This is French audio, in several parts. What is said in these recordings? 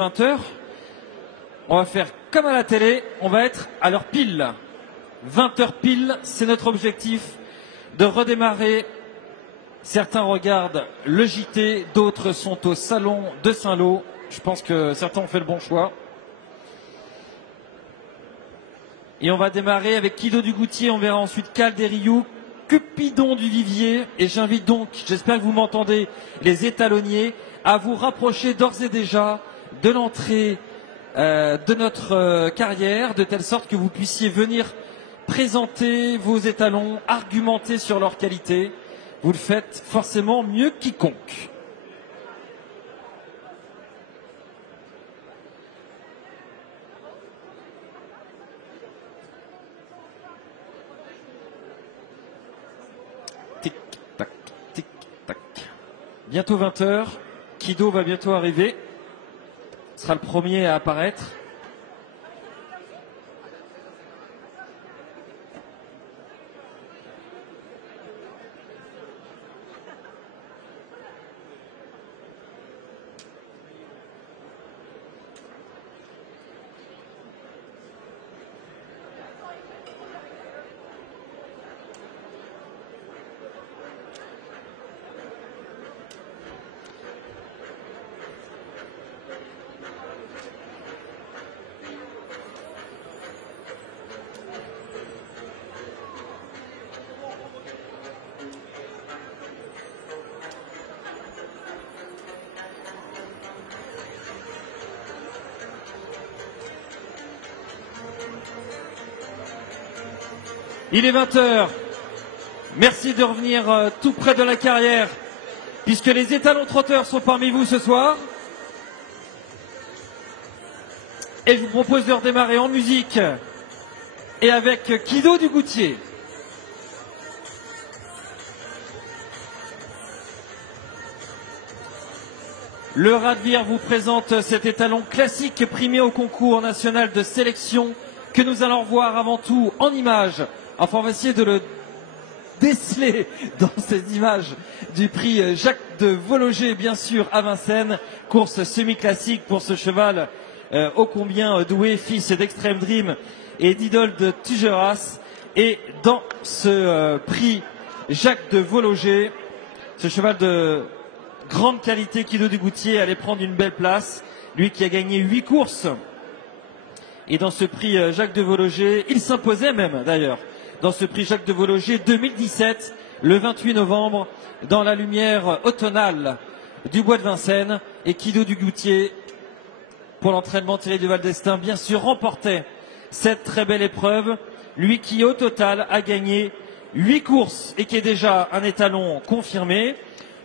20h. On va faire comme à la télé, on va être à l'heure pile. 20h pile, c'est notre objectif de redémarrer. Certains regardent le JT, d'autres sont au salon de Saint-Lô. Je pense que certains ont fait le bon choix. Et on va démarrer avec Kido du Goutier, on verra ensuite Cal des Rioux, Cupidon du Vivier. Et j'invite donc, j'espère que vous m'entendez, les étalonniers, à vous rapprocher d'ores et déjà de l'entrée de notre carrière, de telle sorte que vous puissiez venir présenter vos étalons, argumenter sur leur qualité. Vous le faites forcément mieux que quiconque. Tic, tac, tic, tac. Bientôt 20h. Kido va bientôt arriver. Ce sera le premier à apparaître. Il est 20h. Merci de revenir tout près de la carrière, puisque les étalons trotteurs sont parmi vous ce soir. Et je vous propose de redémarrer en musique et avec Kido du Goutier. Le Radvir vous présente cet étalon classique primé au concours national de sélection que nous allons voir avant tout en images. Enfin, on va ô de le déceler dans ces images du prix Jacques de Vologer, bien sûr, à Vincennes. Course semi-classique pour ce cheval ô combien doué, fils d'Extreme Dream et d'Idole de Tugeras. Et dans ce prix Jacques de Vologer, ce cheval de grande qualité, Kido du Goutier, allait prendre une belle place. Lui qui a gagné 8 courses. Et dans ce prix Jacques de Vologer, il s'imposait même d'ailleurs. Dans ce prix Jacques de Vologer 2017, le 28 novembre, dans la lumière automnale du bois de Vincennes. Et Kido du Goutier, pour l'entraînement tiré du Val d'Estaing, bien sûr, remportait cette très belle épreuve. Lui qui, au total, a gagné 8 courses et qui est déjà un étalon confirmé.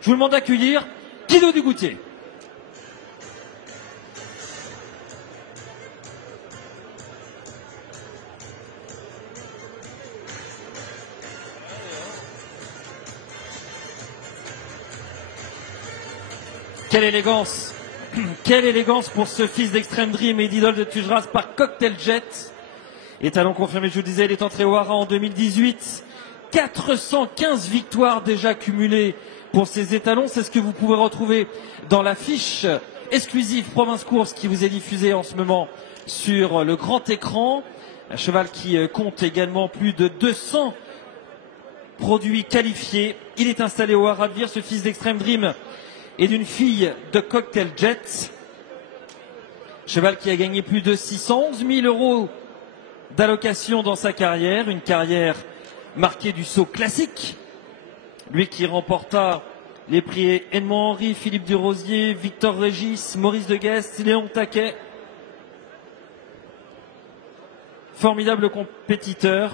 Je vous demande d'accueillir Kido du Goutier. Quelle élégance! Quelle élégance pour ce fils d'Extreme Dream et d'Idole de Tugeras par Cocktail Jet. Étalon confirmé, je vous disais, il est entré au Haras en 2018. 415 victoires déjà cumulées pour ces étalons. C'est ce que vous pouvez retrouver dans la fiche exclusive Province Course qui vous est diffusée en ce moment sur le grand écran. Un cheval qui compte également plus de 200 produits qualifiés. Il est installé au Radvir, ce fils d'Extreme Dream et d'une fille de Cocktail Jet. Cheval qui a gagné plus de 611 000 € d'allocation dans sa carrière. Une carrière marquée du saut classique. Lui qui remporta les prix Edmond Henry, Philippe Durosier, Victor Régis, Maurice de Guest, Léon Taquet. Formidable compétiteur.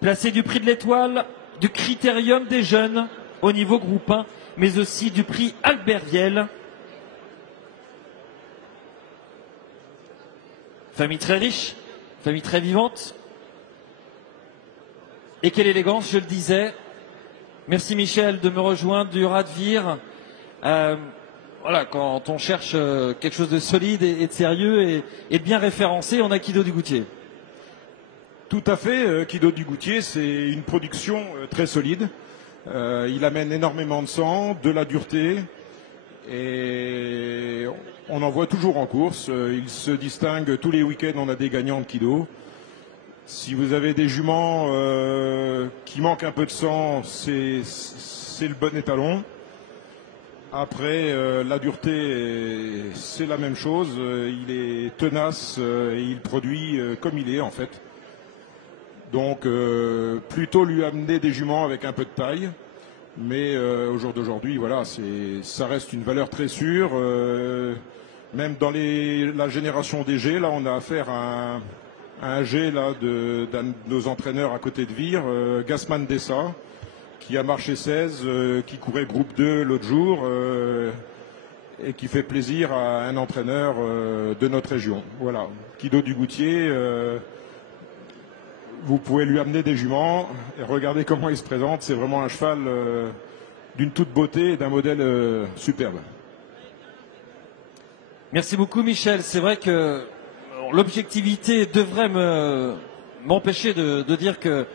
Placé du prix de l'Étoile, du Critérium des jeunes au niveau groupe 1, mais aussi du prix Albert Viel. Famille très riche, famille très vivante. Et quelle élégance, je le disais. Merci Michel de me rejoindre du Radvir. Voilà, quand on cherche quelque chose de solide et de sérieux et de bien référencé, on a Kido du Goutier. Tout à fait, Kido du Goutier, c'est une production très solide. Il amène énormément de sang, de la dureté. Et on en voit toujours en course. Il se distingue tous les week-ends, on a des gagnants de Kido. Si vous avez des juments qui manquent un peu de sang, c'est le bon étalon. Après, la dureté, c'est la même chose. Il est tenace et il produit comme il est en fait. Donc, plutôt lui amener des juments avec un peu de taille. Mais au jour d'aujourd'hui, voilà, ça reste une valeur très sûre. Même dans la génération des G, là, on a affaire à un G là, d'un de nos entraîneurs à côté de Vire, Gassman Dessa, qui a marché 16, qui courait groupe 2 l'autre jour, et qui fait plaisir à un entraîneur de notre région. Voilà, Kido Dugoutier. Vous pouvez lui amener des juments et regardez comment il se présente. C'est vraiment un cheval d'une toute beauté et d'un modèle superbe. Merci beaucoup Michel. C'est vrai que l'objectivité devrait m'empêcher de dire que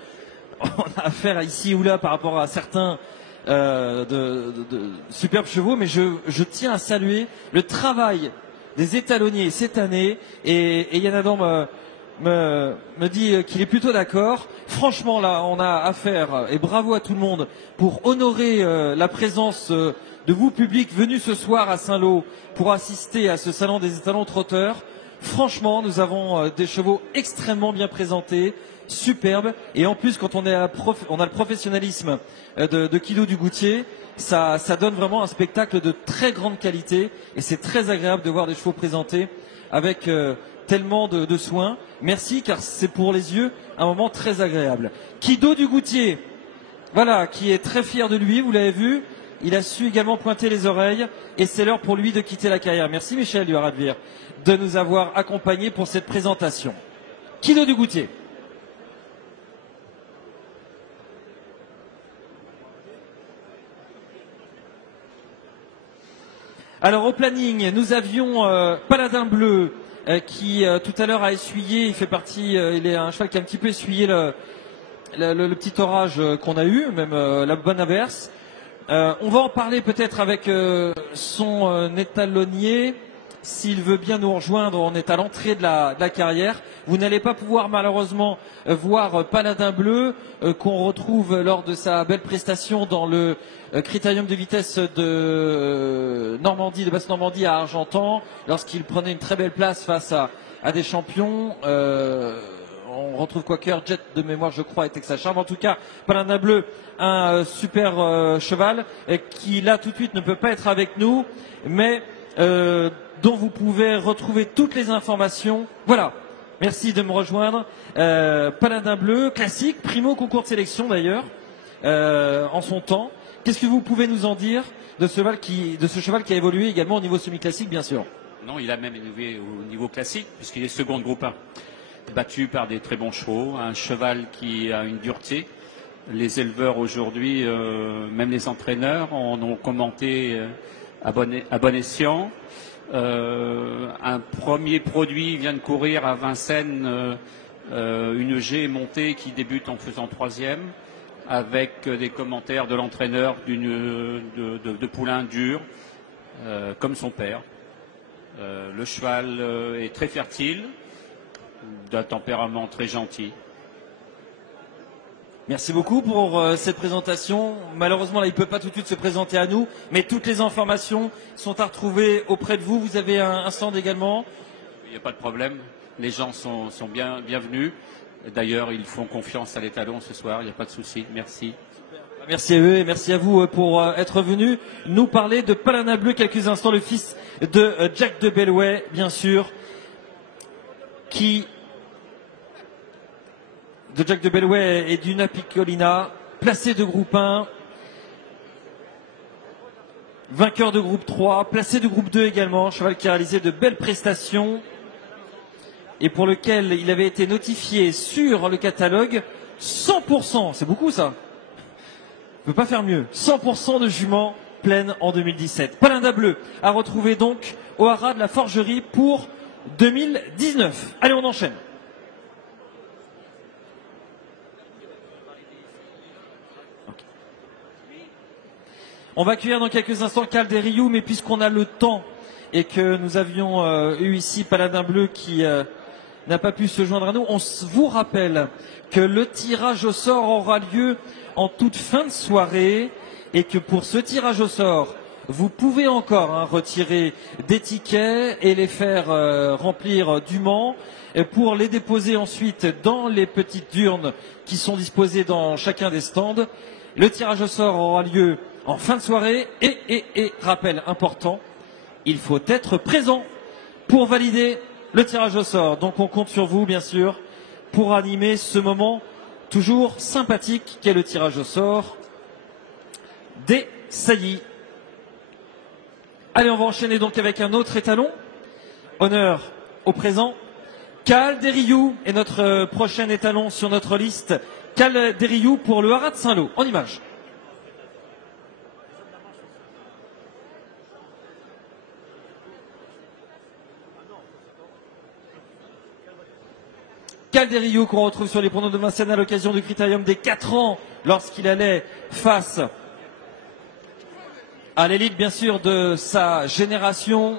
on a affaire ici ou là par rapport à certains de superbes chevaux, mais je tiens à saluer le travail des étalonniers cette année, et Yann Adam me dit qu'il est plutôt d'accord. Franchement, là, on a affaire, et bravo à tout le monde, pour honorer la présence de vous, public, venus ce soir à Saint-Lô pour assister à ce salon des étalons trotteurs. Franchement, nous avons des chevaux extrêmement bien présentés, superbes, et en plus, quand on a le professionnalisme de Kido Dugoutier, ça donne vraiment un spectacle de très grande qualité, et c'est très agréable de voir des chevaux présentés avec tellement de soins. Merci, car c'est pour les yeux un moment très agréable. Kido Dugoutier, voilà, qui est très fier de lui, vous l'avez vu. Il a su également pointer les oreilles, et c'est l'heure pour lui de quitter la carrière. Merci Michel Duharadvir de nous avoir accompagnés pour cette présentation. Kido Dugoutier. Alors au planning, nous avions Paladin Bleu qui tout à l'heure a essuyé, il fait partie, il est un cheval qui a un petit peu essuyé le petit orage qu'on a eu, même la bonne averse. On va en parler peut-être avec son étalonnier, s'il veut bien nous rejoindre. On est à l'entrée de la carrière. Vous n'allez pas pouvoir malheureusement voir Paladin Bleu qu'on retrouve lors de sa belle prestation dans le critérium de vitesse de Normandie, de Basse-Normandie à Argentan, lorsqu'il prenait une très belle place face à des champions. On retrouve Quaker, Jet de mémoire je crois, et Texas Charm. En tout cas, Paladin Bleu, un super cheval qui là tout de suite ne peut pas être avec nous, mais dont vous pouvez retrouver toutes les informations. Voilà, merci de me rejoindre. Paladin Bleu, classique, primo concours de sélection d'ailleurs, en son temps. Qu'est-ce que vous pouvez nous en dire de ce cheval qui a évolué également au niveau semi-classique, bien sûr? Non, il a même évolué au niveau classique, puisqu'il est second de groupe 1. Battu par des très bons chevaux, un cheval qui a une dureté. Les éleveurs aujourd'hui, même les entraîneurs, en ont commenté à bon escient. Un premier produit vient de courir à Vincennes, une G montée qui débute en faisant troisième, avec des commentaires de l'entraîneur de poulain dur, comme son père. Le cheval est très fertile, d'un tempérament très gentil. Merci beaucoup pour cette présentation. Malheureusement, là, il ne peut pas tout de suite se présenter à nous, mais toutes les informations sont à retrouver auprès de vous. Vous avez un stand également. Il n'y a pas de problème. Les gens sont bienvenus. D'ailleurs, ils font confiance à l'étalon ce soir. Il n'y a pas de souci. Merci. Merci à eux et merci à vous pour être venus nous parler de Paladin Bleu quelques instants, le fils de Jack de Bellway, bien sûr, de Jack de Bellway et d'une Piccolina, placé de groupe 1, vainqueur de groupe 3, placé de groupe 2 également, cheval qui a réalisé de belles prestations et pour lequel il avait été notifié sur le catalogue 100%, c'est beaucoup ça, on ne peut pas faire mieux, 100% de juments pleines en 2017. Paladin Bleu à retrouver donc au haras de la Forgerie pour 2019. Allez, on enchaîne. On va accueillir dans quelques instants Calderiou, mais puisqu'on a le temps et que nous avions eu ici Paladin Bleu qui n'a pas pu se joindre à nous. Vous rappelle que le tirage au sort aura lieu en toute fin de soirée et que pour ce tirage au sort, vous pouvez encore retirer des tickets et les faire remplir dûment pour les déposer ensuite dans les petites urnes qui sont disposées dans chacun des stands. Le tirage au sort aura lieu en fin de soirée et rappel important, il faut être présent pour valider le tirage au sort. Donc on compte sur vous bien sûr pour animer ce moment toujours sympathique qu'est le tirage au sort des saillies. Allez, on va enchaîner donc avec un autre étalon. Honneur au présent. Cal Derriou est notre prochain étalon sur notre liste. Cal Derriou pour le Haras de Saint-Lô. En image. Cal Derriou qu'on retrouve sur les pronos de Vincennes à l'occasion du Critérium des 4 ans lorsqu'il allait face à l'élite bien sûr de sa génération,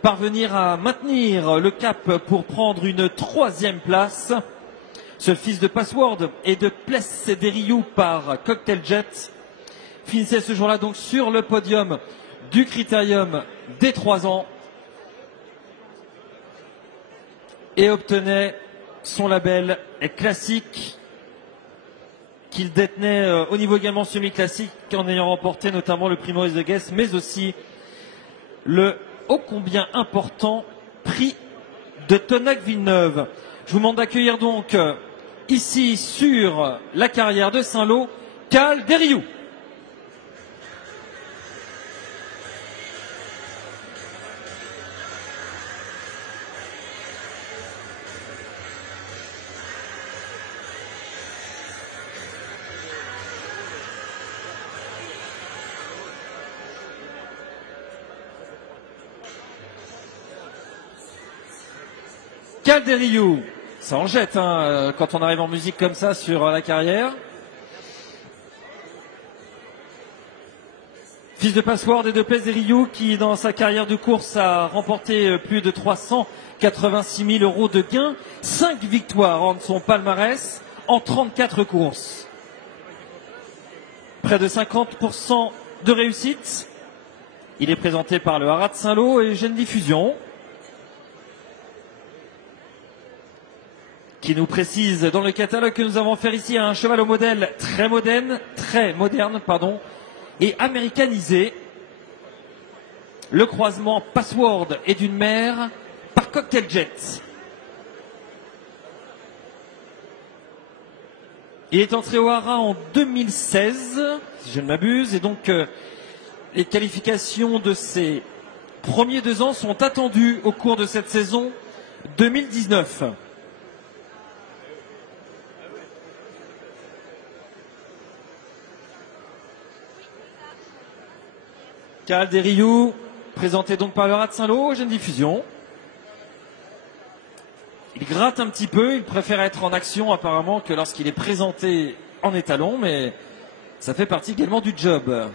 parvenir à maintenir le cap pour prendre une 3e place. Ce fils de Password et de Pless Derriou par Cocktail Jet finissait ce jour-là donc sur le podium du Critérium des 3 ans et obtenait son label classique qu'il détenait au niveau également semi-classique en ayant remporté notamment le prix Maurice de Guess, mais aussi le ô combien important prix de Tonac-Villeneuve. Je vous demande d'accueillir donc ici sur la carrière de Saint-Lô, Cal Derriou. Cal Derriou, ça en jette quand on arrive en musique comme ça sur la carrière. Fils de Password et de Pless Derriou qui dans sa carrière de course a remporté plus de 386 000 € de gains, 5 victoires en son palmarès en 34 courses. Près de 50% de réussite. Il est présenté par le Haras de Saint-Lô et Jeune Diffusion, qui nous précise dans le catalogue que nous avons fait ici un cheval au modèle très moderne, et américanisé. Le croisement Password et d'une mère par Cocktail Jet. Il est entré au Haras en 2016, si je ne m'abuse, et donc les qualifications de ses premiers 2 ans sont attendues au cours de cette saison 2019. Cal Derriou, présenté donc par le Haras de Saint-Lô, Jeune Diffusion. Il gratte un petit peu, il préfère être en action apparemment que lorsqu'il est présenté en étalon, mais ça fait partie également du job.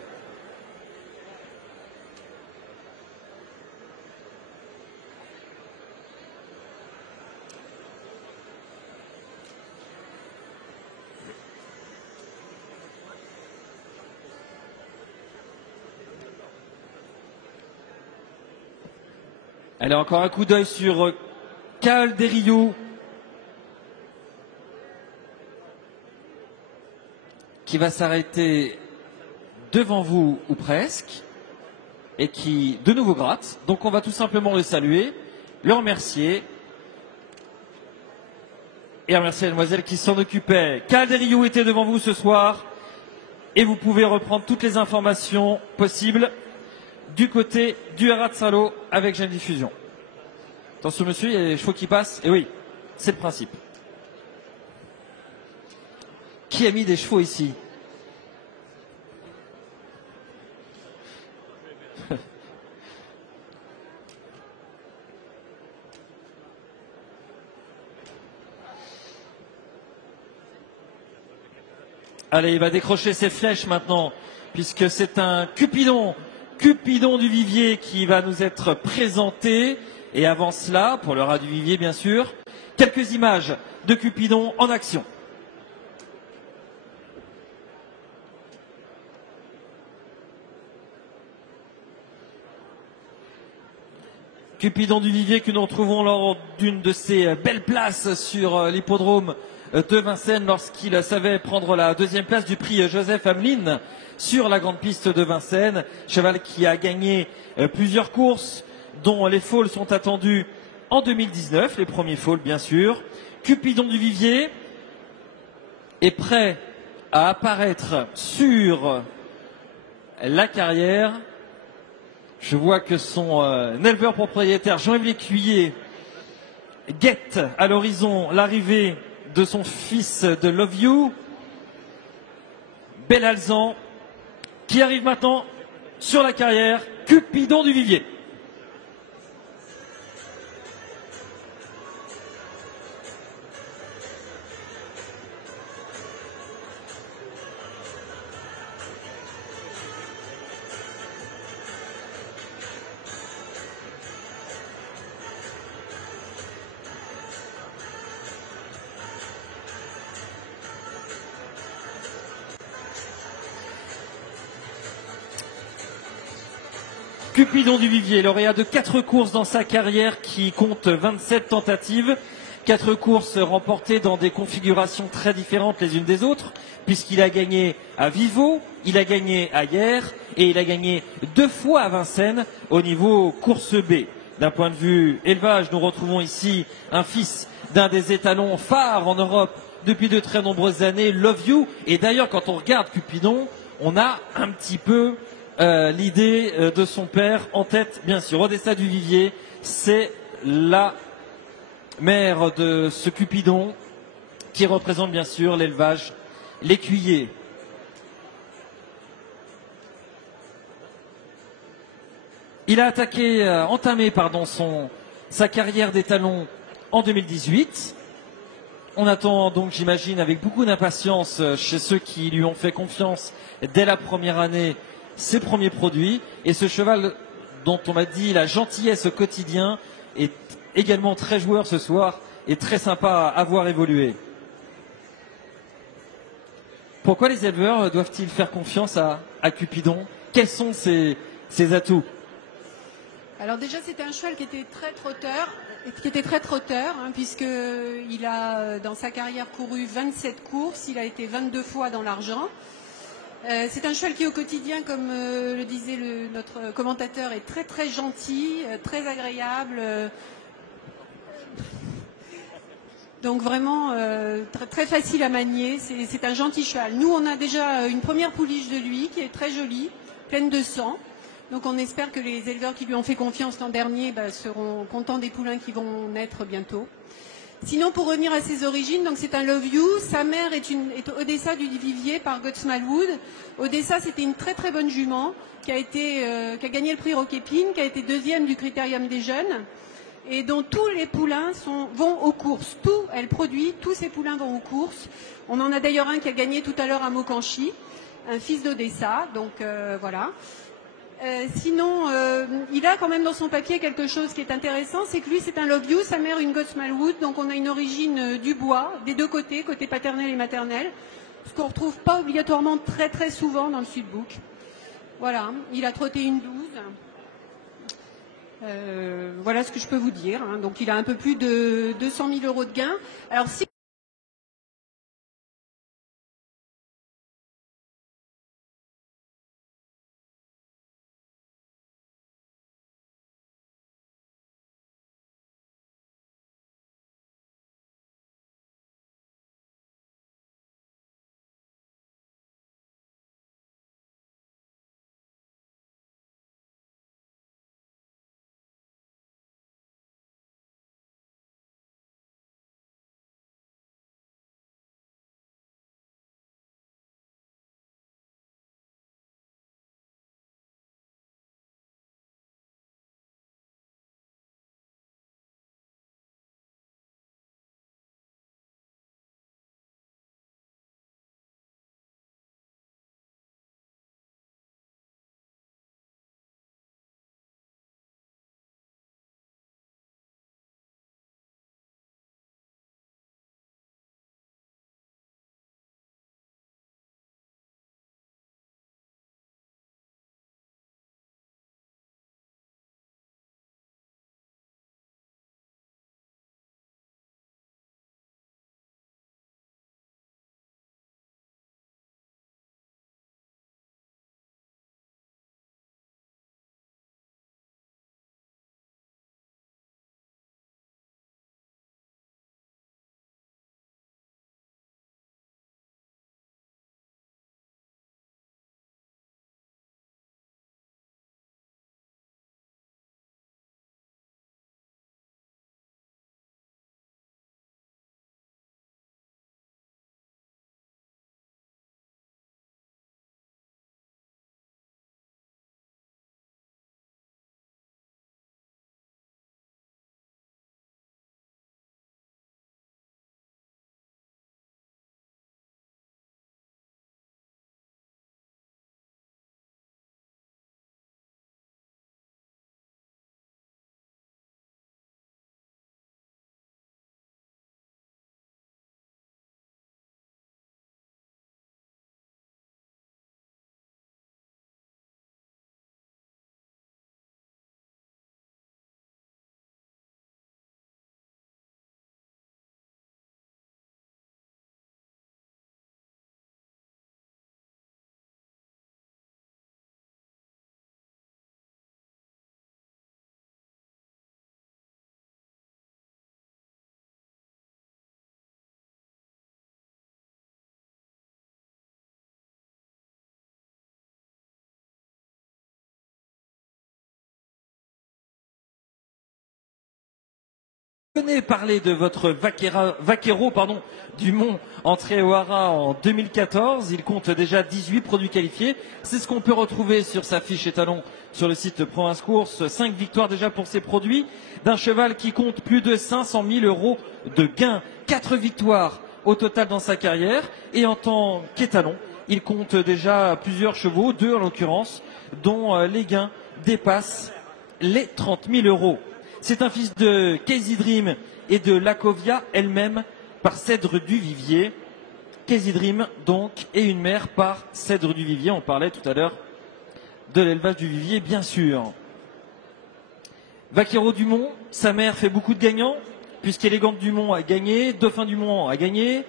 Allez, encore un coup d'œil sur Cal Derriou, qui va s'arrêter devant vous ou presque et qui de nouveau gratte. Donc on va tout simplement le saluer, le remercier et remercier la demoiselle qui s'en occupait. Cal Derriou était devant vous ce soir et vous pouvez reprendre toutes les informations possibles du côté du Haras de Saint-Lô avec Jeune Diffusion. Attention monsieur, il y a les chevaux qui passent. Et oui, c'est le principe. Qui a mis des chevaux ici? Allez, il va décrocher ses flèches maintenant, puisque c'est un Cupidon Cupidon du Vivier qui va nous être présenté. Et avant cela, pour le rat du Vivier bien sûr, quelques images de Cupidon en action. Cupidon du Vivier que nous retrouvons lors d'une de ses belles places sur l'hippodrome de Vincennes lorsqu'il savait prendre la deuxième place du prix Joseph Hamelin sur la grande piste de Vincennes. Cheval qui a gagné plusieurs courses dont les foals sont attendus en 2019, les premiers foals bien sûr. Cupidon du Vivier est prêt à apparaître sur la carrière. Je vois que son éleveur propriétaire Jean-Yves Lécuyer guette à l'horizon l'arrivée de son fils de Love You, Belalzan, qui arrive maintenant sur la carrière, Cupidon du Vivier. Cupidon du Vivier, lauréat de 4 courses dans sa carrière qui compte 27 tentatives. 4 courses remportées dans des configurations très différentes les unes des autres, puisqu'il a gagné à Vivo, il a gagné à Hyères et il a gagné 2 fois à Vincennes au niveau course B. D'un point de vue élevage, nous retrouvons ici un fils d'un des étalons phares en Europe depuis de très nombreuses années, Love You. Et d'ailleurs, quand on regarde Cupidon, on a un petit peu l'idée de son père en tête, bien sûr. Odessa du Vivier, c'est la mère de ce Cupidon qui représente bien sûr l'élevage Lécuyer. Il a entamé sa carrière d'étalon en 2018. On attend donc, j'imagine, avec beaucoup d'impatience chez ceux qui lui ont fait confiance dès la première année ses premiers produits. Et ce cheval dont on m'a dit la gentillesse au quotidien est également très joueur ce soir et très sympa à voir évoluer. Pourquoi les éleveurs doivent-ils faire confiance à Cupidon? Quels sont ses atouts? Alors déjà, c'était un cheval qui était très trotteur, puisqu'il a dans sa carrière couru 27 courses, il a été 22 fois dans l'argent. C'est un cheval qui au quotidien, comme le disait notre commentateur, est très très gentil, très agréable. Donc vraiment très, très facile à manier, c'est un gentil cheval. Nous, on a déjà une première pouliche de lui qui est très jolie, pleine de sang. Donc on espère que les éleveurs qui lui ont fait confiance l'an dernier seront contents des poulains qui vont naître bientôt. Sinon, pour revenir à ses origines, donc c'est un Love You. Sa mère est Odessa du Vivier par Gutsmalwood. Odessa, c'était une très très bonne jument qui a gagné le prix Roquépine, qui a été deuxième du Critérium des jeunes et dont tous les poulains vont aux courses. Elle produit, tous ses poulains vont aux courses. On en a d'ailleurs un qui a gagné tout à l'heure à Mokanchi, un fils d'Odessa. Donc voilà. Sinon, il a quand même dans son papier quelque chose qui est intéressant, c'est que lui c'est un Love You, sa mère une Gutsmalwood, donc on a une origine du bois, des deux côtés, côté paternel et maternel, ce qu'on ne retrouve pas obligatoirement très très souvent dans le Sudbouc. Voilà, il a trotté une 12. Voilà ce que je peux vous dire. Donc il a un peu plus de 200 000 € de gains. Alors si Venez parler de votre Vaquero du Mont entré au Haras en 2014. Il compte déjà 18 produits qualifiés. C'est ce qu'on peut retrouver sur sa fiche étalon sur le site Province Course. 5 victoires déjà pour ces produits d'un cheval qui compte plus de 500 000 € de gains. 4 victoires au total dans sa carrière. Et en tant qu'étalon, il compte déjà plusieurs chevaux, 2 en l'occurrence, dont les gains dépassent les 30 000 €. C'est un fils de Casey Dream et de Lacovia elle-même par Cèdre du Vivier. Casey Dream donc et une mère par Cèdre du Vivier. On parlait tout à l'heure de l'élevage du Vivier, bien sûr. Vaquero du Mont, sa mère fait beaucoup de gagnants, puisqu'Élégante du Mont a gagné, Dauphin du Mont a gagné,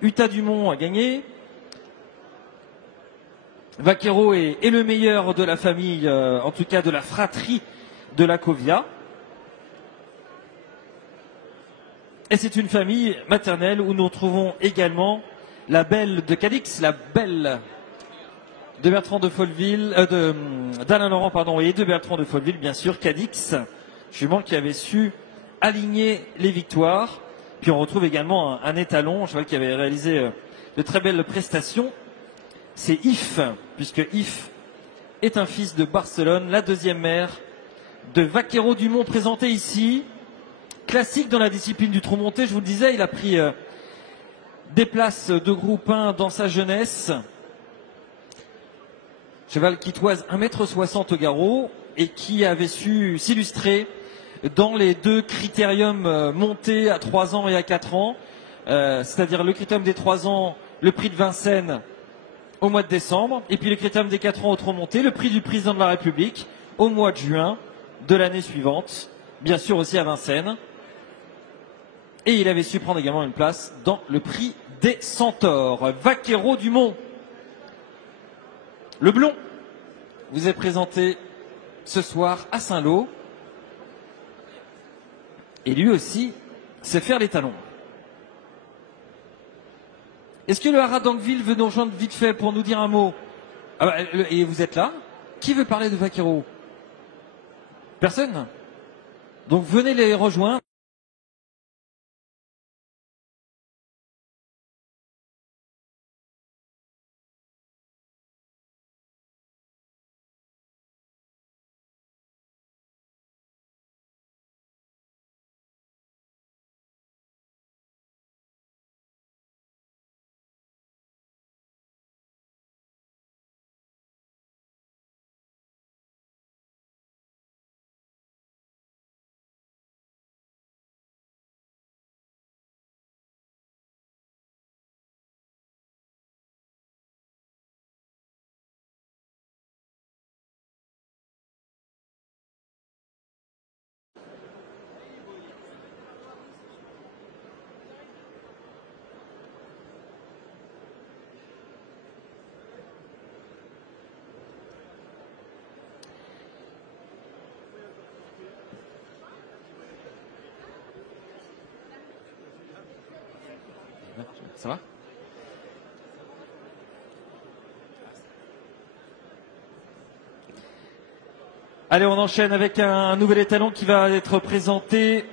Utah du Mont a gagné. Vaquero est le meilleur de la famille, en tout cas de la fratrie de Lacovia. Et c'est une famille maternelle où nous trouvons également la belle de Cadix, la belle de Bertrand de Folleville, d'Alain Laurent, pardon, et de Bertrand de Folleville, bien sûr, Cadix, jument qui avait su aligner les victoires. Puis on retrouve également un étalon, un cheval qui avait réalisé de très belles prestations. C'est If, puisque If est un fils de Barcelone, la deuxième mère de Vaquero du Mont présenté ici. Classique dans la discipline du trot monté, je vous le disais, il a pris des places de groupe 1 dans sa jeunesse. Cheval qui toise 1,60 m au garrot et qui avait su s'illustrer dans les 2 critériums montés à 3 ans et à 4 ans, c'est-à-dire le critérium des 3 ans, le prix de Vincennes au mois de décembre, et puis le critérium des 4 ans au trot monté, le prix du président de la République au mois de juin de l'année suivante, bien sûr aussi à Vincennes. Et il avait su prendre également une place dans le prix des Centaures. Vaquero du Mont. Le blond vous est présenté ce soir à Saint-Lô. Et lui aussi sait faire les talons. Est-ce que le Haras d'Anqueville veut nous rejoindre vite fait pour nous dire un mot? Et vous êtes là? Qui veut parler de Vaquero? Personne? Donc venez les rejoindre. Ça va? Allez, on enchaîne avec un nouvel étalon qui va être présenté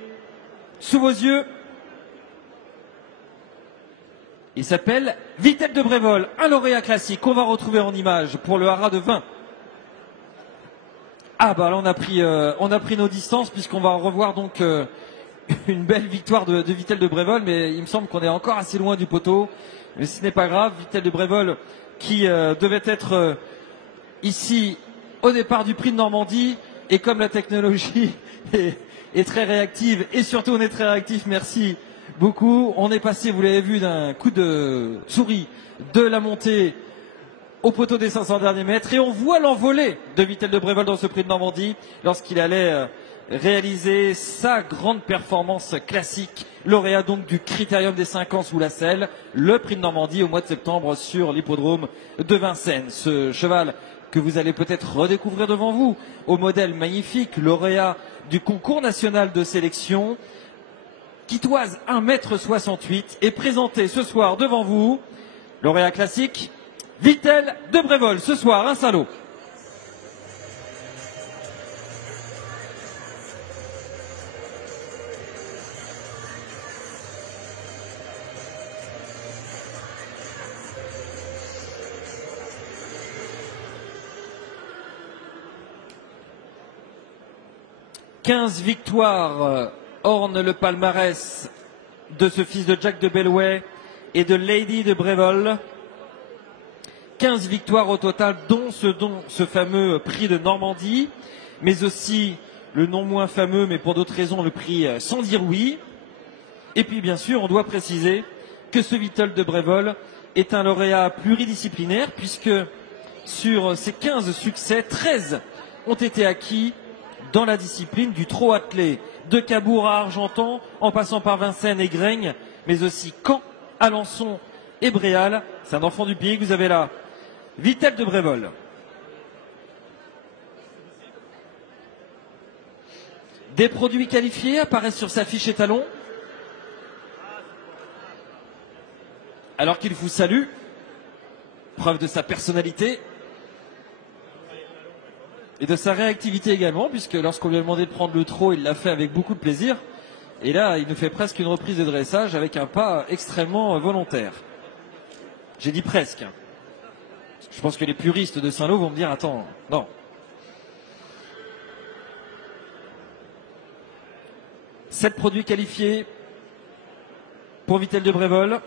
sous vos yeux. Il s'appelle Vittel de Brévol, un lauréat classique qu'on va retrouver en image pour le Haras de Vins. Ah bah là on a pris nos distances puisqu'on va revoir donc une belle victoire de Vittel de Brévol, mais il me semble qu'on est encore assez loin du poteau. Mais ce n'est pas grave. Vittel de Brévol qui devait être ici au départ du prix de Normandie, et comme la technologie est très réactive, et surtout on est très réactif, merci beaucoup, on est passé, vous l'avez vu, d'un coup de souris de la montée au poteau des 500 derniers mètres, et on voit l'envolée de Vittel de Brévol dans ce prix de Normandie lorsqu'il allait réaliser sa grande performance classique, lauréat donc du Critérium des 5 ans sous la selle, le prix de Normandie au mois de septembre sur l'hippodrome de Vincennes. Ce cheval que vous allez peut-être redécouvrir devant vous, au modèle magnifique, lauréat du concours national de sélection, qui toise 1,68 m, est présenté ce soir devant vous, lauréat classique, Vittel de Brévol, ce soir à Saint-Lô. 15 victoires ornent le palmarès de ce fils de Jack de Bellway et de Lady de Brévol. 15 victoires au total, dont ce fameux prix de Normandie, mais aussi le non moins fameux, mais pour d'autres raisons, le prix Sans dire oui. Et puis bien sûr, on doit préciser que ce Vittel de Brévol est un lauréat pluridisciplinaire, puisque sur ces 15 succès, 13 ont été acquis dans la discipline du trot attelé, de Cabourg à Argentan, en passant par Vincennes et Graigne, mais aussi Caen, Alençon et Bréal. C'est un enfant du pays que vous avez là. Vittel de Brévol. Des produits qualifiés apparaissent sur sa fiche étalon, alors qu'il vous salue, preuve de sa personnalité et de sa réactivité également, puisque lorsqu'on lui a demandé de prendre le trot, il l'a fait avec beaucoup de plaisir. Et là, il nous fait presque une reprise de dressage avec un pas extrêmement volontaire. J'ai dit presque. Je pense que les puristes de Saint-Lô vont me dire, attends, non. Sept produits qualifiés pour Vittel de Brévol.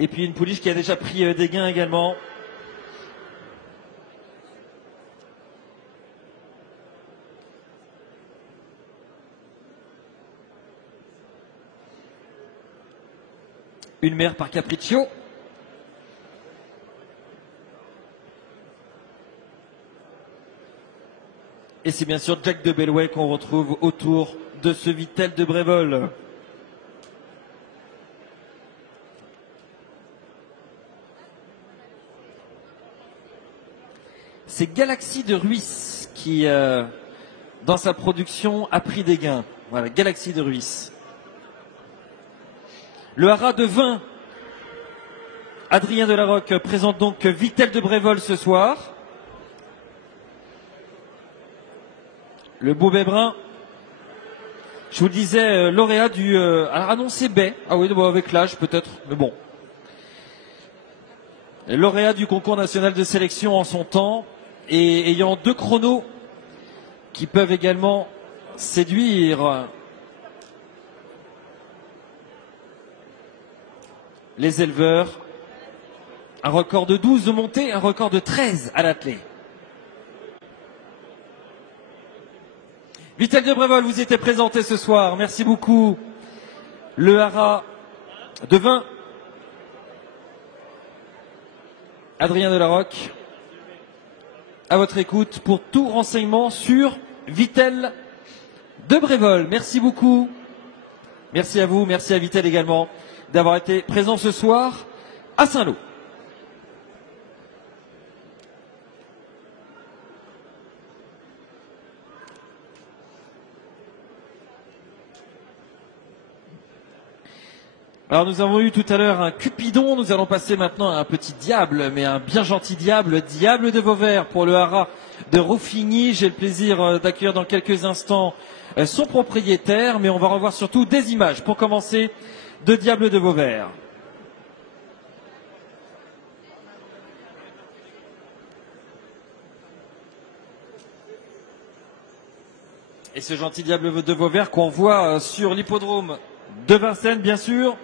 Et puis une pouliche qui a déjà pris des gains également. Une mère par Capriccio. Et c'est bien sûr Jack de Bellway qu'on retrouve autour de ce Vittel de Brévol. C'est Galaxy de Ruisse qui, dans sa production, a pris des gains. Voilà, Galaxy de Ruisse. Le haras de 20, Adrien Delarocque présente donc Vittel de Brévol ce soir. Le beau Bébrin, je vous le disais, lauréat du... alors annoncé Bay, ah oui, bon, avec l'âge peut-être, mais bon. Lauréat du concours national de sélection en son temps, et ayant 2 chronos qui peuvent également séduire les éleveurs. Un record de 12 de montée, un record de 13 à l'attelé. Vittel de Brévol, vous étiez présenté ce soir. Merci beaucoup. Le haras de 20. Adrien Delarocque, à votre écoute pour tout renseignement sur Vittel de Brévol. Merci beaucoup. Merci à vous, merci à Vittel également d'avoir été présent ce soir à Saint-Lô. Alors nous avons eu tout à l'heure un Cupidon, nous allons passer maintenant à un petit diable, mais un bien gentil diable, Diable de Vauvert pour le haras de Roufigny. J'ai le plaisir d'accueillir dans quelques instants son propriétaire, mais on va revoir surtout des images pour commencer de Diable de Vauvert. Et ce gentil Diable de Vauvert qu'on voit sur l'hippodrome de Vincennes, bien sûr,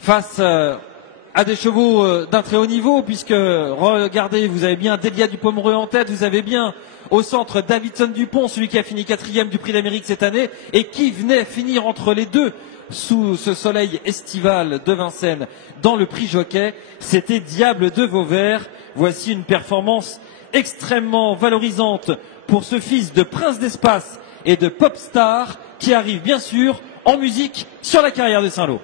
face à des chevaux d'un très haut niveau, puisque, regardez, vous avez bien Delia du Pomereux en tête, vous avez bien au centre Davidson Dupont, celui qui a fini 4e du Prix d'Amérique cette année, et qui venait finir entre les deux sous ce soleil estival de Vincennes dans le Prix Jockey, c'était Diable de Vauvert. Voici une performance extrêmement valorisante pour ce fils de prince d'espace et de pop star qui arrive bien sûr en musique sur la carrière de Saint-Lô.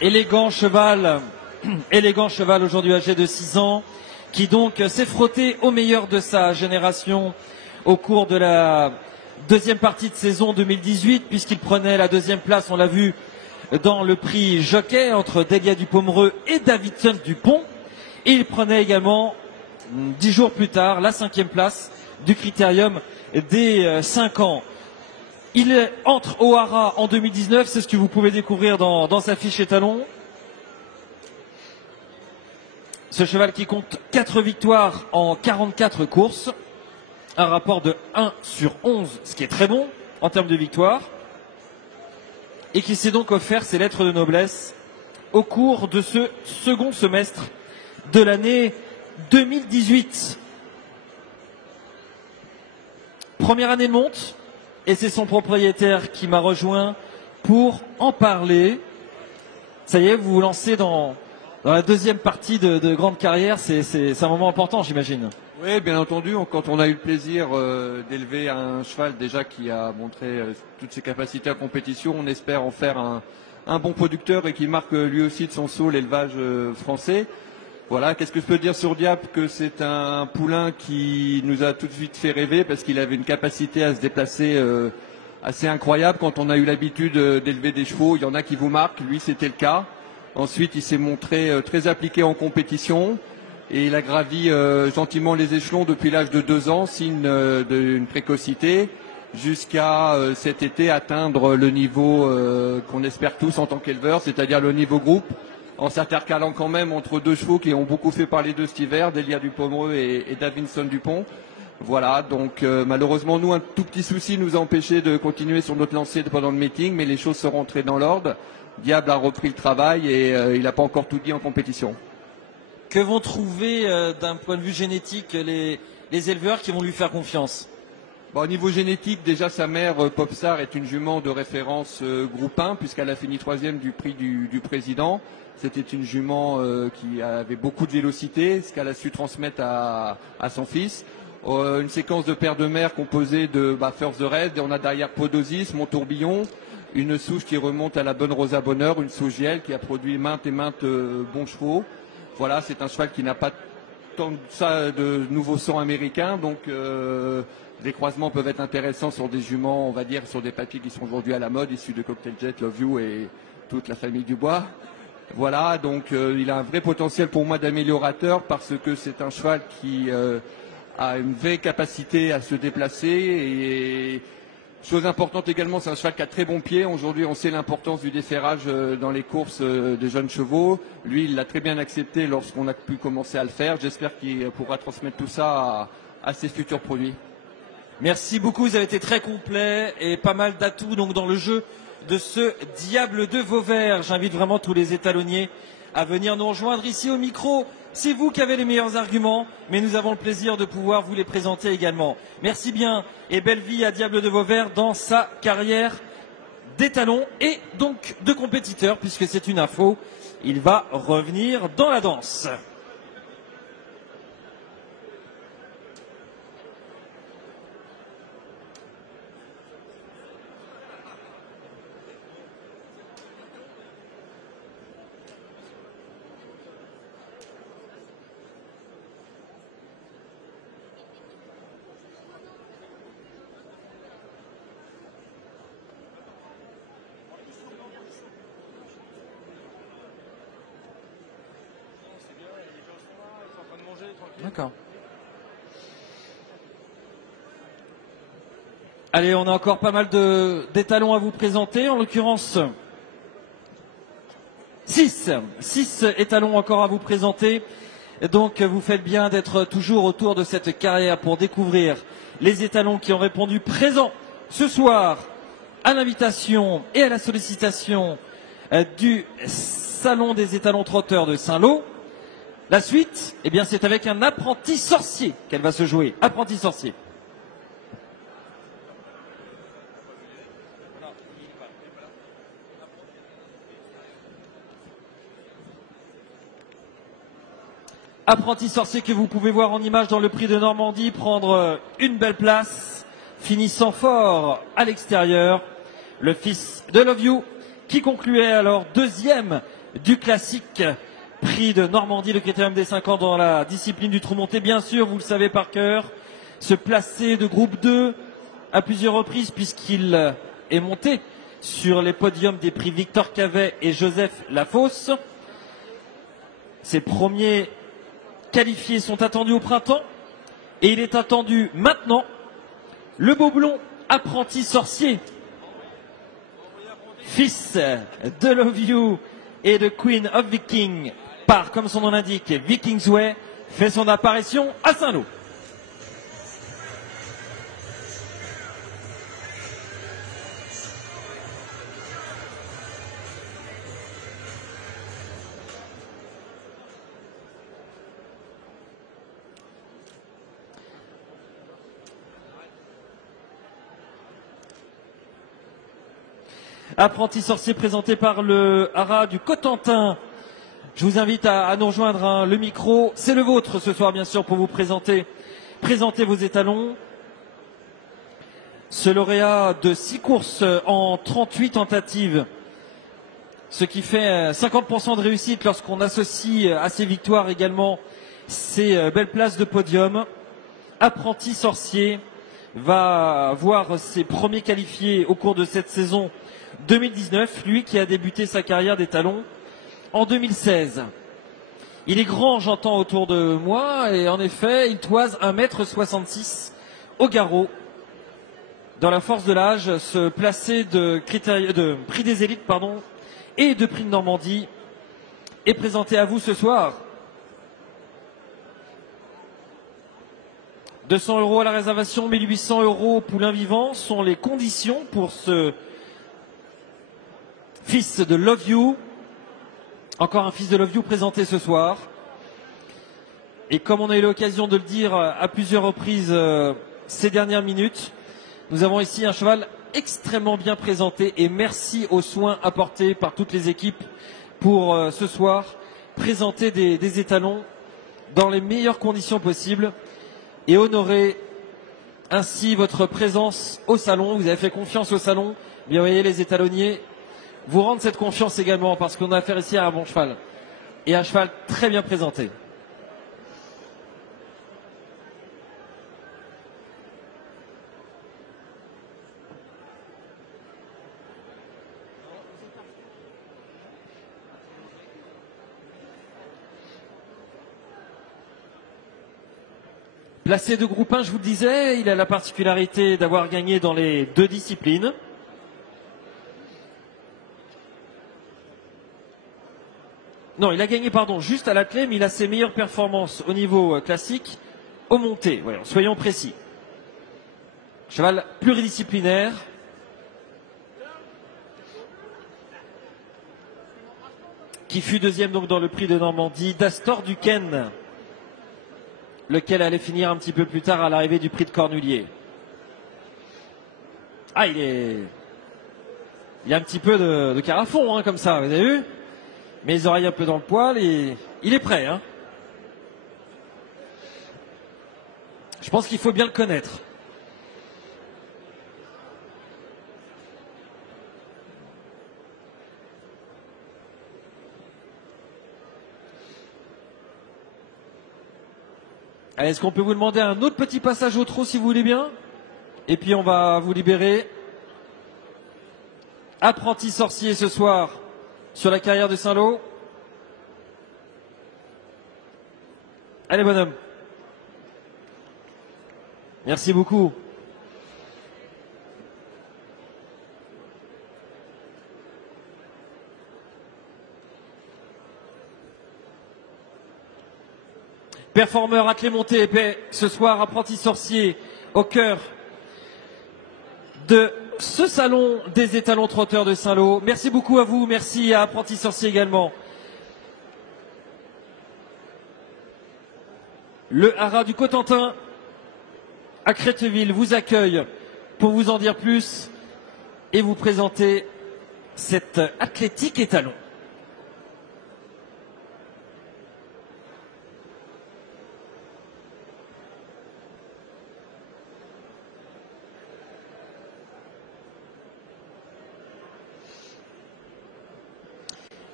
élégant cheval aujourd'hui âgé de 6 ans, qui donc s'est frotté au meilleur de sa génération au cours de la deuxième partie de saison 2018, puisqu'il prenait la deuxième place, on l'a vu, dans le prix Jockey entre Delia Dupomereux et Davidson Dupont. Et il prenait également, 10 jours plus tard, la 5e place du critérium des 5 ans. Il entre au Hara en 2019, c'est ce que vous pouvez découvrir dans sa fiche étalon. Ce cheval qui compte 4 victoires en 44 courses, un rapport de 1/11, ce qui est très bon en termes de victoires, et qui s'est donc offert ses lettres de noblesse au cours de ce second semestre de l'année 2018. Première année de monte, et c'est son propriétaire qui m'a rejoint pour en parler. Ça y est, vous vous lancez dans la deuxième partie de grande carrière, c'est un moment important, j'imagine. Oui, bien entendu. Quand on a eu le plaisir d'élever un cheval déjà qui a montré toutes ses capacités à compétition, on espère en faire un bon producteur et qui marque lui aussi de son sceau l'élevage français. Voilà, qu'est-ce que je peux dire sur Diable? Que c'est un poulain qui nous a tout de suite fait rêver parce qu'il avait une capacité à se déplacer assez incroyable. Quand on a eu l'habitude d'élever des chevaux, il y en a qui vous marquent, lui c'était le cas. Ensuite, il s'est montré très appliqué en compétition et il a gravi gentiment les échelons depuis l'âge de 2 ans, signe d'une précocité, jusqu'à cet été atteindre le niveau qu'on espère tous en tant qu'éleveur, c'est-à-dire le niveau groupe, en s'intercalant quand même entre 2 chevaux qui ont beaucoup fait parler d'eux cet hiver, Delia Dupomereux et Davidson Dupont. Voilà, donc malheureusement, nous, un tout petit souci nous a empêché de continuer sur notre lancée pendant le meeting, mais les choses sont rentrées dans l'ordre. Diable a repris le travail et il n'a pas encore tout dit en compétition. Que vont trouver d'un point de vue génétique les éleveurs qui vont lui faire confiance? Bon, au niveau génétique, déjà sa mère, Popstar, est une jument de référence groupe 1, puisqu'elle a fini 3e du prix du président. C'était une jument qui avait beaucoup de vélocité, ce qu'elle a su transmettre à son fils. Une séquence de père de mère composée de First the Red, et on a derrière Podosis, Montourbillon, une souche qui remonte à la bonne Rosa Bonheur, une souche Giel qui a produit maintes et maintes bons chevaux. Voilà, c'est un cheval qui n'a pas tant de ça de nouveaux sangs américains, donc les croisements peuvent être intéressants sur des juments, on va dire, sur des papiers qui sont aujourd'hui à la mode, issus de Cocktail Jet, Love You et toute la famille Dubois. Voilà, donc il a un vrai potentiel pour moi d'améliorateur parce que c'est un cheval qui a une vraie capacité à se déplacer et chose importante également, c'est un cheval qui a très bon pied. Aujourd'hui, on sait l'importance du déferrage dans les courses des jeunes chevaux. Lui, il l'a très bien accepté lorsqu'on a pu commencer à le faire. J'espère qu'il pourra transmettre tout ça à ses futurs produits. Merci beaucoup, vous avez été très complet et pas mal d'atouts donc dans le jeu de ce Diable de Vauvert. J'invite vraiment tous les étalonniers à venir nous rejoindre ici au micro. C'est vous qui avez les meilleurs arguments, mais nous avons le plaisir de pouvoir vous les présenter également. Merci bien et belle vie à Diable de Vauvert dans sa carrière d'étalon et donc de compétiteur, puisque c'est une info. Il va revenir dans la danse. D'accord. Allez, on a encore pas mal d'étalons à vous présenter, en l'occurrence 6 étalons encore à vous présenter. Donc vous faites bien d'être toujours autour de cette carrière pour découvrir les étalons qui ont répondu présents ce soir à l'invitation et à la sollicitation du Salon des étalons trotteurs de Saint-Lô. La suite, eh bien, c'est avec un apprenti sorcier qu'elle va se jouer. Apprenti sorcier. Apprenti sorcier que vous pouvez voir en image dans le prix de Normandie prendre une belle place, finissant fort à l'extérieur. Le fils de Love You qui concluait alors deuxième du classique prix de Normandie, le critérium des 5 ans dans la discipline du trou monté. Bien sûr, vous le savez par cœur, se placer de groupe 2 à plusieurs reprises puisqu'il est monté sur les podiums des prix Victor Cavet et Joseph Lafosse. Ses premiers qualifiés sont attendus au printemps et il est attendu maintenant. Le beau blond apprenti sorcier, fils de Love You et de Queen of Viking, par, comme son nom l'indique, Vikings Way, fait son apparition à Saint-Lô. Apprenti sorcier présenté par le Haras du Cotentin. Je vous invite à nous rejoindre, hein. Le micro, c'est le vôtre ce soir, bien sûr, pour vous présenter vos étalons. Ce lauréat de 6 courses en 38 tentatives, ce qui fait 50% de réussite lorsqu'on associe à ses victoires également ses belles places de podium. Apprenti sorcier va voir ses premiers qualifiés au cours de cette saison 2019, lui qui a débuté sa carrière d'étalon en 2016. Il est grand, j'entends autour de moi, et en effet, il toise 1,66 m au garrot. Dans la force de l'âge, se placer de prix des élites, et de prix de Normandie est présenté à vous ce soir. 200 € à la réservation, 1800 € poulain vivant sont les conditions pour ce fils de Love You. Encore un fils de Love You présenté ce soir. Et comme on a eu l'occasion de le dire à plusieurs reprises ces dernières minutes, nous avons ici un cheval extrêmement bien présenté et merci aux soins apportés par toutes les équipes pour ce soir présenter des étalons dans les meilleures conditions possibles et honorer ainsi votre présence au salon. Vous avez fait confiance au salon. Bien, vous voyez, les étalonniers vous rendent cette confiance également parce qu'on a affaire ici à un bon cheval et un cheval très bien présenté. Placé de groupe 1, je vous le disais, il a la particularité d'avoir gagné dans les 2 disciplines. Non, il a gagné, juste à l'attelé, mais il a ses meilleures performances au niveau classique, au monté. Voyons, soyons précis. Cheval pluridisciplinaire. Qui fut deuxième donc dans le prix de Normandie d'Astor Duquesne, lequel allait finir un petit peu plus tard à l'arrivée du prix de Cornulier. Ah, il y a un petit peu de carafon, hein, comme ça, vous avez vu? Mais les oreilles un peu dans le poil et il est prêt, hein. Je pense qu'il faut bien le connaître. Allez, est-ce qu'on peut vous demander un autre petit passage au trot si vous voulez bien? Et puis on va vous libérer. Apprenti sorcier ce soir sur la carrière de Saint-Lô. Allez, bonhomme. Merci beaucoup. Performeur à Clémonté épais ce soir, apprenti sorcier au cœur de ce salon des étalons trotteurs de Saint-Lô. Merci beaucoup à vous, merci à Apprenti Sorcier également. Le Haras du Cotentin à Créteville vous accueille pour vous en dire plus et vous présenter cet athlétique étalon.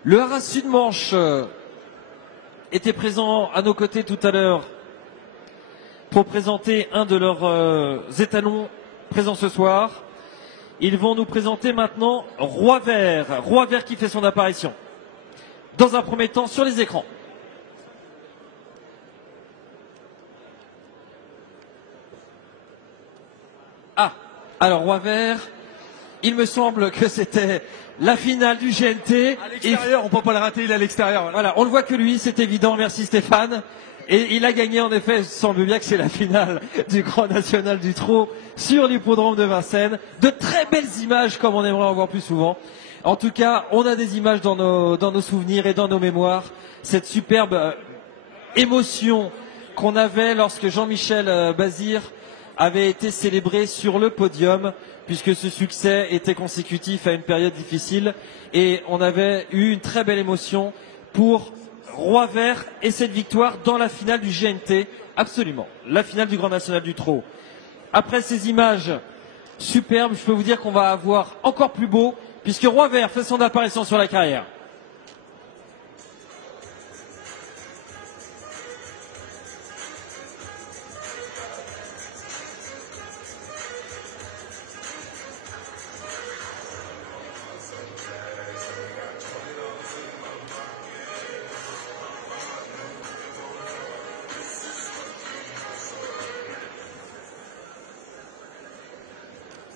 Le Haras Sud-Manche était présent à nos côtés tout à l'heure pour présenter un de leurs étalons présents ce soir. Ils vont nous présenter maintenant Roi Vert. Roi Vert qui fait son apparition. Dans un premier temps sur les écrans. Ah, alors Roi Vert, il me semble que c'était la finale du GNT. À l'extérieur, on peut pas le rater, il est à l'extérieur. Voilà, on le voit que lui, c'est évident, merci Stéphane. Et il a gagné en effet, il semble bien que c'est la finale du Grand National du Trot sur l'hippodrome de Vincennes. De très belles images comme on aimerait en voir plus souvent. En tout cas, on a des images dans nos souvenirs et dans nos mémoires. Cette superbe émotion qu'on avait lorsque Jean-Michel Bazir avait été célébré sur le podium, puisque ce succès était consécutif à une période difficile. Et on avait eu une très belle émotion pour Roi Vert et cette victoire dans la finale du GNT, absolument, la finale du Grand National du Trot. Après ces images superbes, je peux vous dire qu'on va avoir encore plus beau, puisque Roi Vert fait son apparition sur la carrière.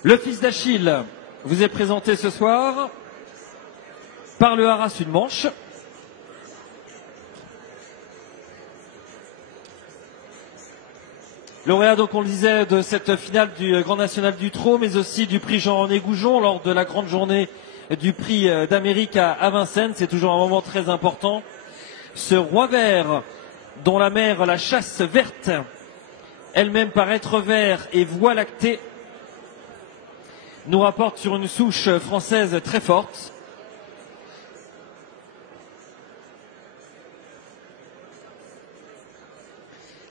Le fils d'Achille vous est présenté ce soir par le Haras Sud-Manche. Lauréat, donc on le disait, de cette finale du Grand National du Trot, mais aussi du prix Jean-René Goujon lors de la grande journée du prix d'Amérique à Vincennes. C'est toujours un moment très important. Ce Roi Vert, dont la mère, la Chasse Verte, elle-même par être vert et voie lactée, nous rapporte sur une souche française très forte.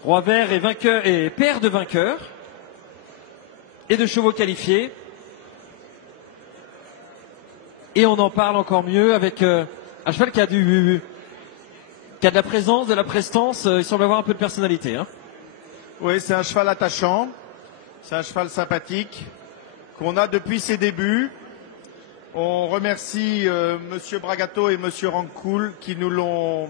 Roi Vert est vainqueur et père de vainqueurs et de chevaux qualifiés. Et on en parle encore mieux avec un cheval qui a de la présence, de la prestance. Il semble avoir un peu de personnalité. Hein. Oui, c'est un cheval attachant. C'est un cheval sympathique qu'on a depuis ses débuts. On remercie Monsieur Bragato et Monsieur Rancoul qui nous l'ont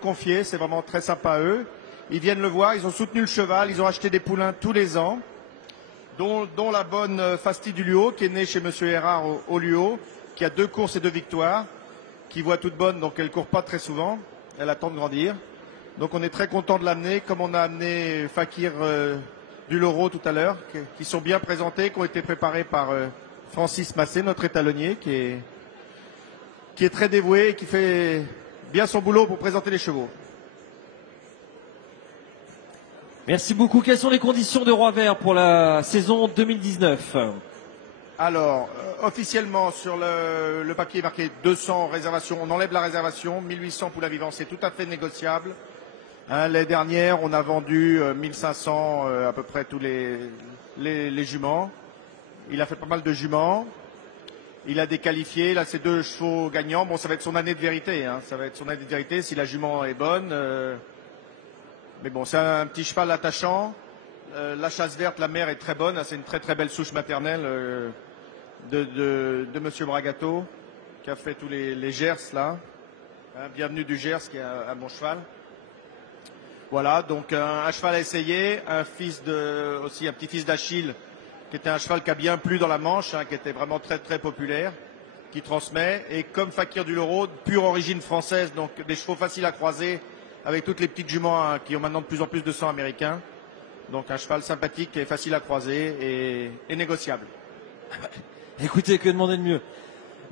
confié. C'est vraiment très sympa eux. Ils viennent le voir, ils ont soutenu le cheval, ils ont acheté des poulains tous les ans, dont la bonne Fasti du Luo, qui est née chez Monsieur Erard au Luo, qui a 2 courses et 2 victoires, qui voit toute bonne, donc elle ne court pas très souvent, elle attend de grandir. Donc on est très content de l'amener, comme on a amené Fakir du Loro tout à l'heure, qui sont bien présentés, qui ont été préparés par Francis Massé, notre étalonnier, qui est très dévoué et qui fait bien son boulot pour présenter les chevaux. Merci beaucoup. Quelles sont les conditions de Roi Vert pour la saison 2019 ? Alors, officiellement, sur le papier marqué 200 réservations, on enlève la réservation, 1800 poulains vivants, c'est tout à fait négociable. Hein, l'année dernière, on a vendu 1500 à peu près tous les juments. Il a fait pas mal de juments. Il a déqualifié. Là, c'est 2 chevaux gagnants. Bon, ça va être son année de vérité. Hein. Ça va être son année de vérité si la jument est bonne. Mais bon, c'est un petit cheval attachant. La Chasse Verte, la mère est très bonne. C'est une très très belle souche maternelle de Monsieur Bragato, qui a fait tous les Gers là. Hein, bienvenue du Gers, qui est un bon cheval. Voilà, donc un cheval à essayer, aussi un petit-fils d'Achille, qui était un cheval qui a bien plu dans la Manche, hein, qui était vraiment très très populaire, qui transmet. Et comme Fakir du Loro, pure origine française, donc des chevaux faciles à croiser, avec toutes les petites juments hein, qui ont maintenant de plus en plus de sang américain. Donc un cheval sympathique et facile à croiser et négociable. Écoutez, que demander de mieux.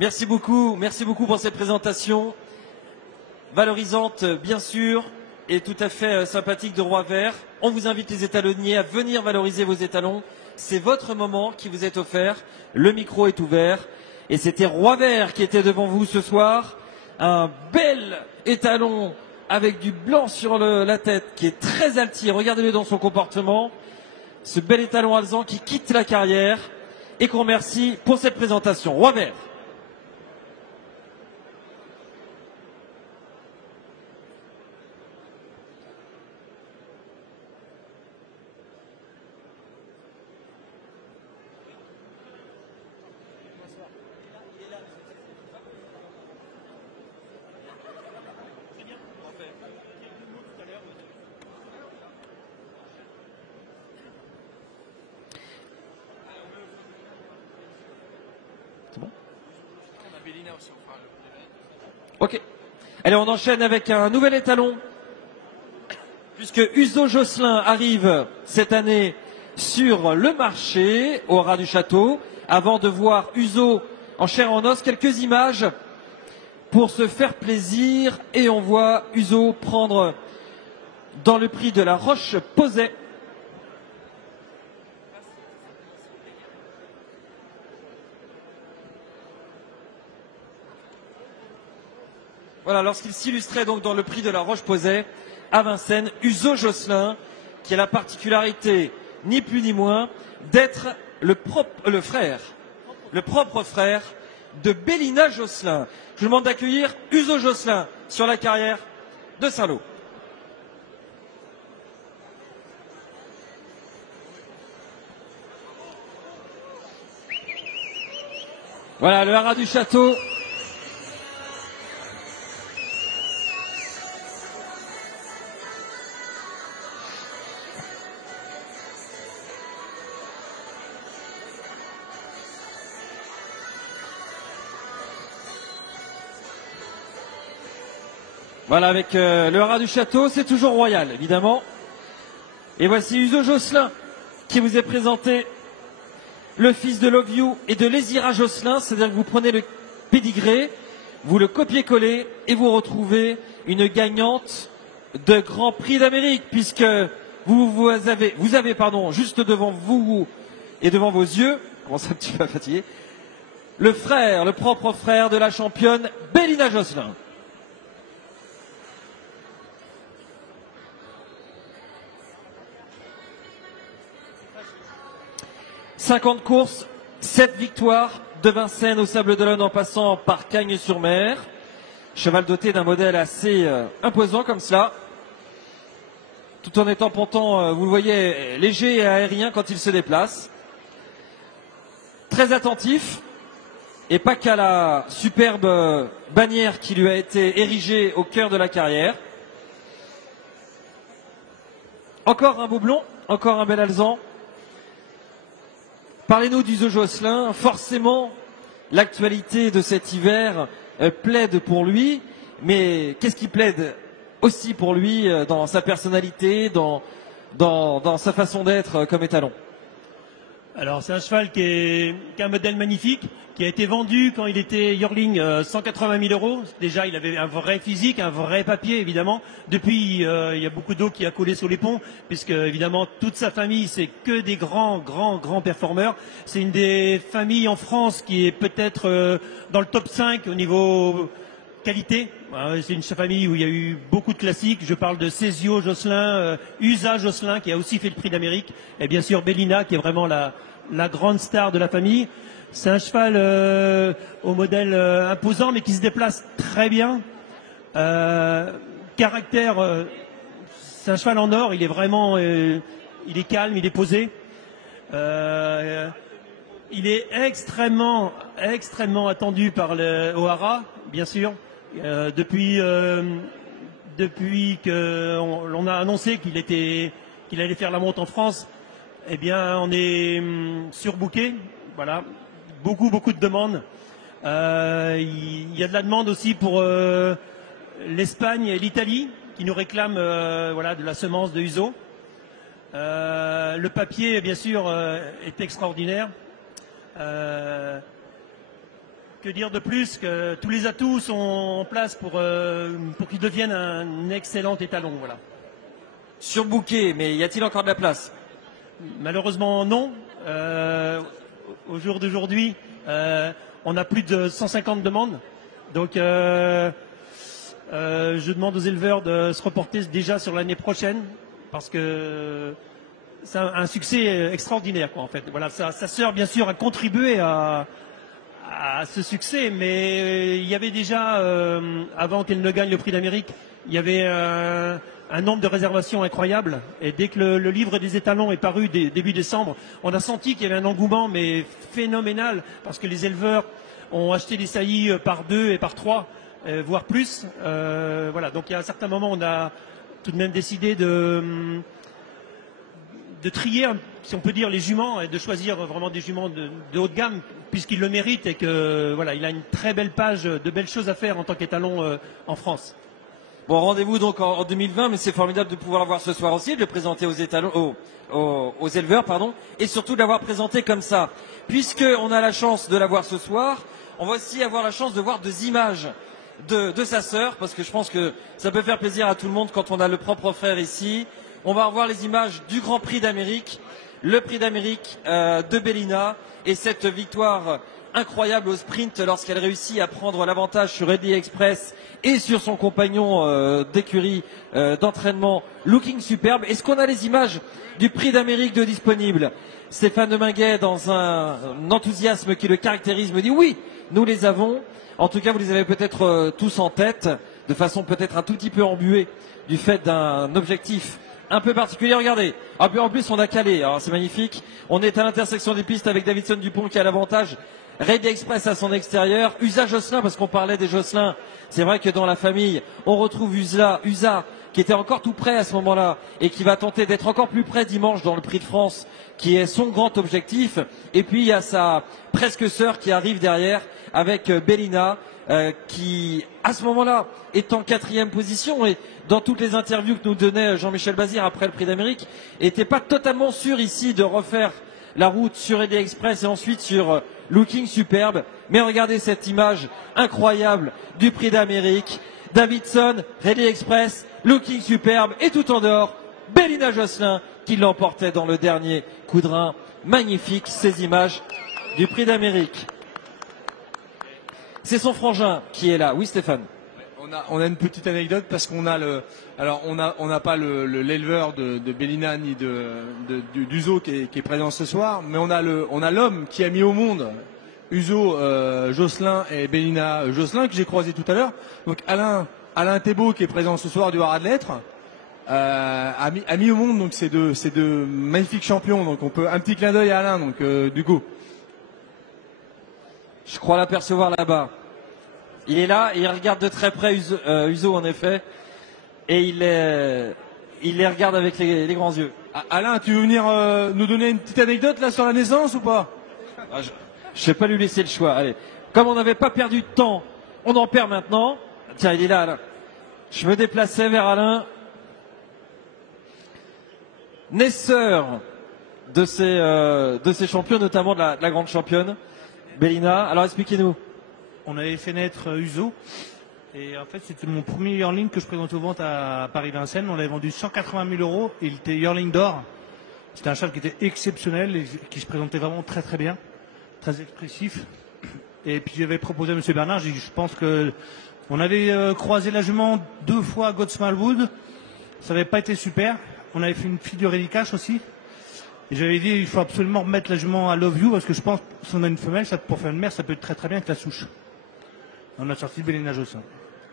Merci beaucoup pour cette présentation valorisante, bien sûr, et tout à fait sympathique de Roi Vert. On vous invite les étalonniers à venir valoriser vos étalons. C'est votre moment qui vous est offert. Le micro est ouvert. Et c'était Roi Vert qui était devant vous ce soir. Un bel étalon avec du blanc sur la tête, qui est très altier. Regardez-le dans son comportement. Ce bel étalon alezan qui quitte la carrière et qu'on remercie pour cette présentation. Roi Vert. Ok. Allez, on enchaîne avec un nouvel étalon. Puisque Uzo Josselin arrive cette année sur le marché au ras du château. Avant de voir Uzo en chair et en os, quelques images pour se faire plaisir. Et on voit Uzo prendre dans le prix de la Roche-Posay. Voilà, lorsqu'il s'illustrait donc dans le prix de la Roche-Posay à Vincennes, Uzo Josselin, qui a la particularité, ni plus ni moins, d'être le propre frère de Bélina Josselin. Je vous demande d'accueillir Uzo Josselin sur la carrière de Saint-Lô. Voilà, le haras du château. Voilà, avec le haras du château, c'est toujours royal, évidemment. Et voici Uzo Josselin qui vous est présenté, le fils de Love You et de Lézira Josselin. C'est-à-dire que vous prenez le pédigré, vous le copiez-collez et vous retrouvez une gagnante de Grand Prix d'Amérique, puisque vous avez juste devant vous et devant vos yeux, comment ça, un petit peu fatigué, le propre frère de la championne Bélina Josselin. 50 courses, 7 victoires, de Vincennes au Sable-d'Olonne en passant par Cagnes-sur-Mer. Cheval doté d'un modèle assez imposant comme cela, tout en étant pourtant, vous le voyez, léger et aérien quand il se déplace. Très attentif, et pas qu'à la superbe bannière qui lui a été érigée au cœur de la carrière. Encore un beau blond, encore un bel alezan. Parlez-nous d'Uzo Josselin. Forcément, l'actualité de cet hiver plaide pour lui, mais qu'est-ce qui plaide aussi pour lui dans sa personnalité, dans sa façon d'être comme étalon? Alors c'est un cheval qui a un modèle magnifique, qui a été vendu quand il était yearling 180 000 €. Déjà il avait un vrai physique, un vrai papier évidemment. Depuis il y a beaucoup d'eau qui a coulé sur les ponts, puisque évidemment toute sa famille c'est que des grands performeurs. C'est une des familles en France qui est peut-être dans le top 5 au niveau qualité. C'est une famille où il y a eu beaucoup de classiques. Je parle de Césio Josselin, Usa Josselin qui a aussi fait le prix d'Amérique, et bien sûr Bélina qui est vraiment la grande star de la famille. C'est un cheval au modèle imposant mais qui se déplace très bien. Caractère, c'est un cheval en or, il est vraiment, il est calme, il est posé. Il est extrêmement attendu par au haras, bien sûr. Depuis qu'on a annoncé qu'il allait faire la monte en France, eh bien on est surbooké. Voilà, beaucoup de demandes. Il y a de la demande aussi pour l'Espagne et l'Italie qui nous réclament voilà, de la semence de Uzo. Le papier, bien sûr, est extraordinaire. Que dire de plus que tous les atouts sont en place pour qu'il devienne un excellent étalon. Voilà. Surbooké, mais y a-t-il encore de la place? Malheureusement non. Au jour d'aujourd'hui, on a plus de 150 demandes. Donc je demande aux éleveurs de se reporter déjà sur l'année prochaine, parce que c'est un succès extraordinaire, quoi, en fait. Voilà, sa sœur, bien sûr, a contribué à ce succès, mais il y avait déjà, avant qu'elle ne gagne le prix d'Amérique, il y avait un nombre de réservations incroyable. Et dès que le livre des étalons est paru début décembre, on a senti qu'il y avait un engouement mais phénoménal, parce que les éleveurs ont acheté des saillies par 2 et par 3, voire plus. Voilà, donc il y a un certain moment, on a tout de même décidé de trier, si on peut dire, les juments, et de choisir vraiment des juments de haut de gamme, puisqu'il le mérite et que voilà, il a une très belle page, de belles choses à faire en tant qu'étalon en France. Bon, rendez-vous donc en 2020, mais c'est formidable de pouvoir l'avoir ce soir aussi, de le présenter aux étalons, aux éleveurs, pardon, et surtout de l'avoir présenté comme ça. Puisqu'on a la chance de l'avoir ce soir, on va aussi avoir la chance de voir des images de sa sœur, parce que je pense que ça peut faire plaisir à tout le monde quand on a le propre frère ici. On va revoir les images du Grand Prix d'Amérique, le Prix d'Amérique de Bellina, et cette victoire incroyable au sprint lorsqu'elle réussit à prendre l'avantage sur Ready Express et sur son compagnon d'écurie d'entraînement Looking Superbe. Est-ce qu'on a les images du Prix d'Amérique de disponibles? Stéphane Deminguet, dans un enthousiasme qui le caractérise, me dit oui, nous les avons. En tout cas, vous les avez peut-être tous en tête, de façon peut-être un tout petit peu embuée du fait d'un objectif un peu particulier. Regardez, en plus on a calé, alors c'est magnifique. On est à l'intersection des pistes avec Davidson Dupont qui a l'avantage. Ready Express à son extérieur. USA Josselin, parce qu'on parlait des Josselin. C'est vrai que dans la famille, on retrouve USA qui était encore tout près à ce moment-là et qui va tenter d'être encore plus près dimanche dans le Prix de France, qui est son grand objectif. Et puis il y a sa presque sœur qui arrive derrière avec Bellina, qui à ce moment-là est en 4e position, et dans toutes les interviews que nous donnait Jean-Michel Bazir après le Prix d'Amérique, n'était pas totalement sûr ici de refaire la route sur Ready Express et ensuite sur Looking Superbe. Mais regardez cette image incroyable du Prix d'Amérique. Davidson, Ready Express, Looking Superbe et tout en dehors, Bellina Josselin qui l'emportait dans le dernier coup de rein. Magnifique ces images du Prix d'Amérique. C'est son frangin qui est là. Oui, Stéphane. On a une petite anecdote parce qu'on a on n'a pas l'éleveur de Bellina ni d'Uzo qui est présent ce soir, mais on a l'homme qui a mis au monde Uzo Josselin et Bellina Josselin que j'ai croisé tout à l'heure. Donc Alain Thébault qui est présent ce soir du Haras de Lettres a mis au monde donc ces deux magnifiques champions. Donc on peut un petit clin d'œil à Alain donc du coup. Je crois l'apercevoir là-bas. Il est là et il regarde de très près Uzo en effet. Et il les regarde avec les grands yeux. Alain, tu veux venir nous donner une petite anecdote là sur la naissance ou pas? Je vais pas lui laisser le choix. Allez. Comme on n'avait pas perdu de temps, on en perd maintenant. Tiens, il est là, Alain. Je me déplaçais vers Alain. Naisseur de ces champions, notamment de la grande championne, Bellina. Alors expliquez-nous. On avait fait naître Uzo. Et en fait, c'était mon premier yearling que je présentais aux ventes à Paris-Vincennes. On l'avait vendu 180 000 €. Il était yearling d'or. C'était un cheval qui était exceptionnel et qui se présentait vraiment très très bien, très expressif. Et puis j'avais proposé à M. Bernard, je pense que on avait croisé la jument 2 fois à Godsmallwood. Ça n'avait pas été super. On avait fait une figure Cash aussi. Et j'avais dit, il faut absolument remettre la jument à Love You parce que je pense que si on a une femelle, pour faire une mère, ça peut être très très bien avec la souche. On a sorti Bellina Josselin.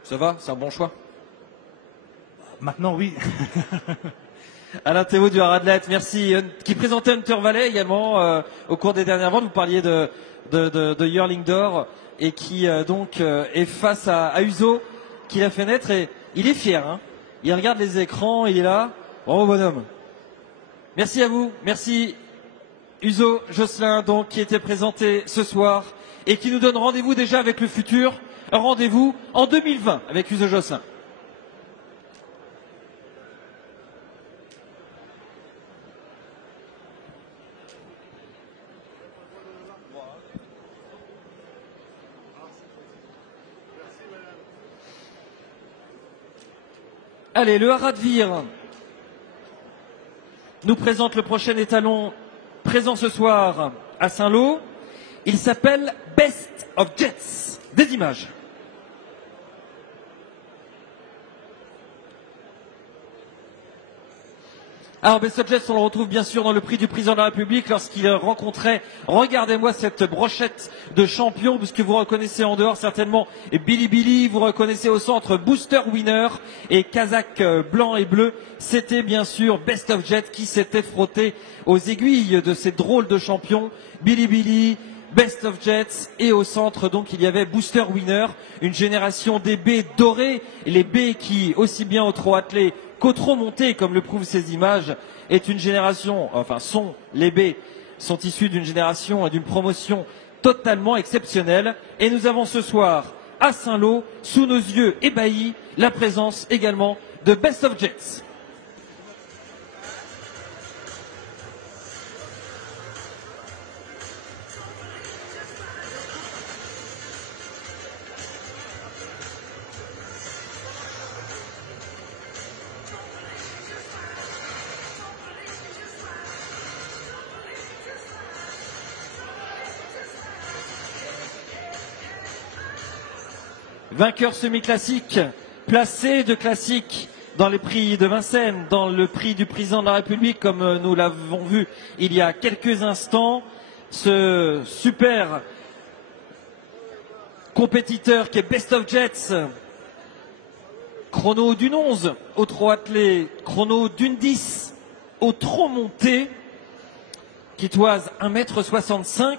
Ça va? C'est un bon choix? Maintenant, oui. Alain Thébault du Haras de Lettres, merci. Qui présentait Hunter Valley également au cours des dernières ventes. Vous parliez de Yearling d'or et qui donc est face à Uzo qui l'a fait naître et il est fier. Hein. Il regarde les écrans, il est là. Bravo bonhomme. Merci à vous. Merci Uzo Josselin donc qui était présenté ce soir et qui nous donne rendez-vous déjà avec le futur. Rendez-vous en 2020 avec Uzo Josselin. Allez, le Haras de Vire nous présente le prochain étalon présent ce soir à Saint-Lô. Il s'appelle Best of Jets. Des images. Alors Best of Jets, on le retrouve bien sûr dans le prix du président de la République lorsqu'il rencontrait, regardez-moi cette brochette de champions, puisque vous reconnaissez en dehors certainement Billy Billy, vous reconnaissez au centre Booster Winner et Kazakh blanc et bleu. C'était bien sûr Best of Jets qui s'était frotté aux aiguilles de ces drôles de champions. Billy Billy, Best of Jets et au centre donc il y avait Booster Winner, une génération des baies dorées, les baies qui aussi bien au trot attelé qu'au trot monté, comme le prouvent ces images, est une génération, enfin les baies sont issues d'une génération et d'une promotion totalement exceptionnel. Et nous avons ce soir à Saint-Lô, sous nos yeux ébahis, la présence également de Best of Jets. Vainqueur semi-classique, placé de classique dans les prix de Vincennes, dans le prix du président de la République, comme nous l'avons vu il y a quelques instants. Ce super compétiteur qui est Best of Jets, chrono d'une 11 au trot attelé, chrono d'une 10 au trot monté, qui toise 1,65 m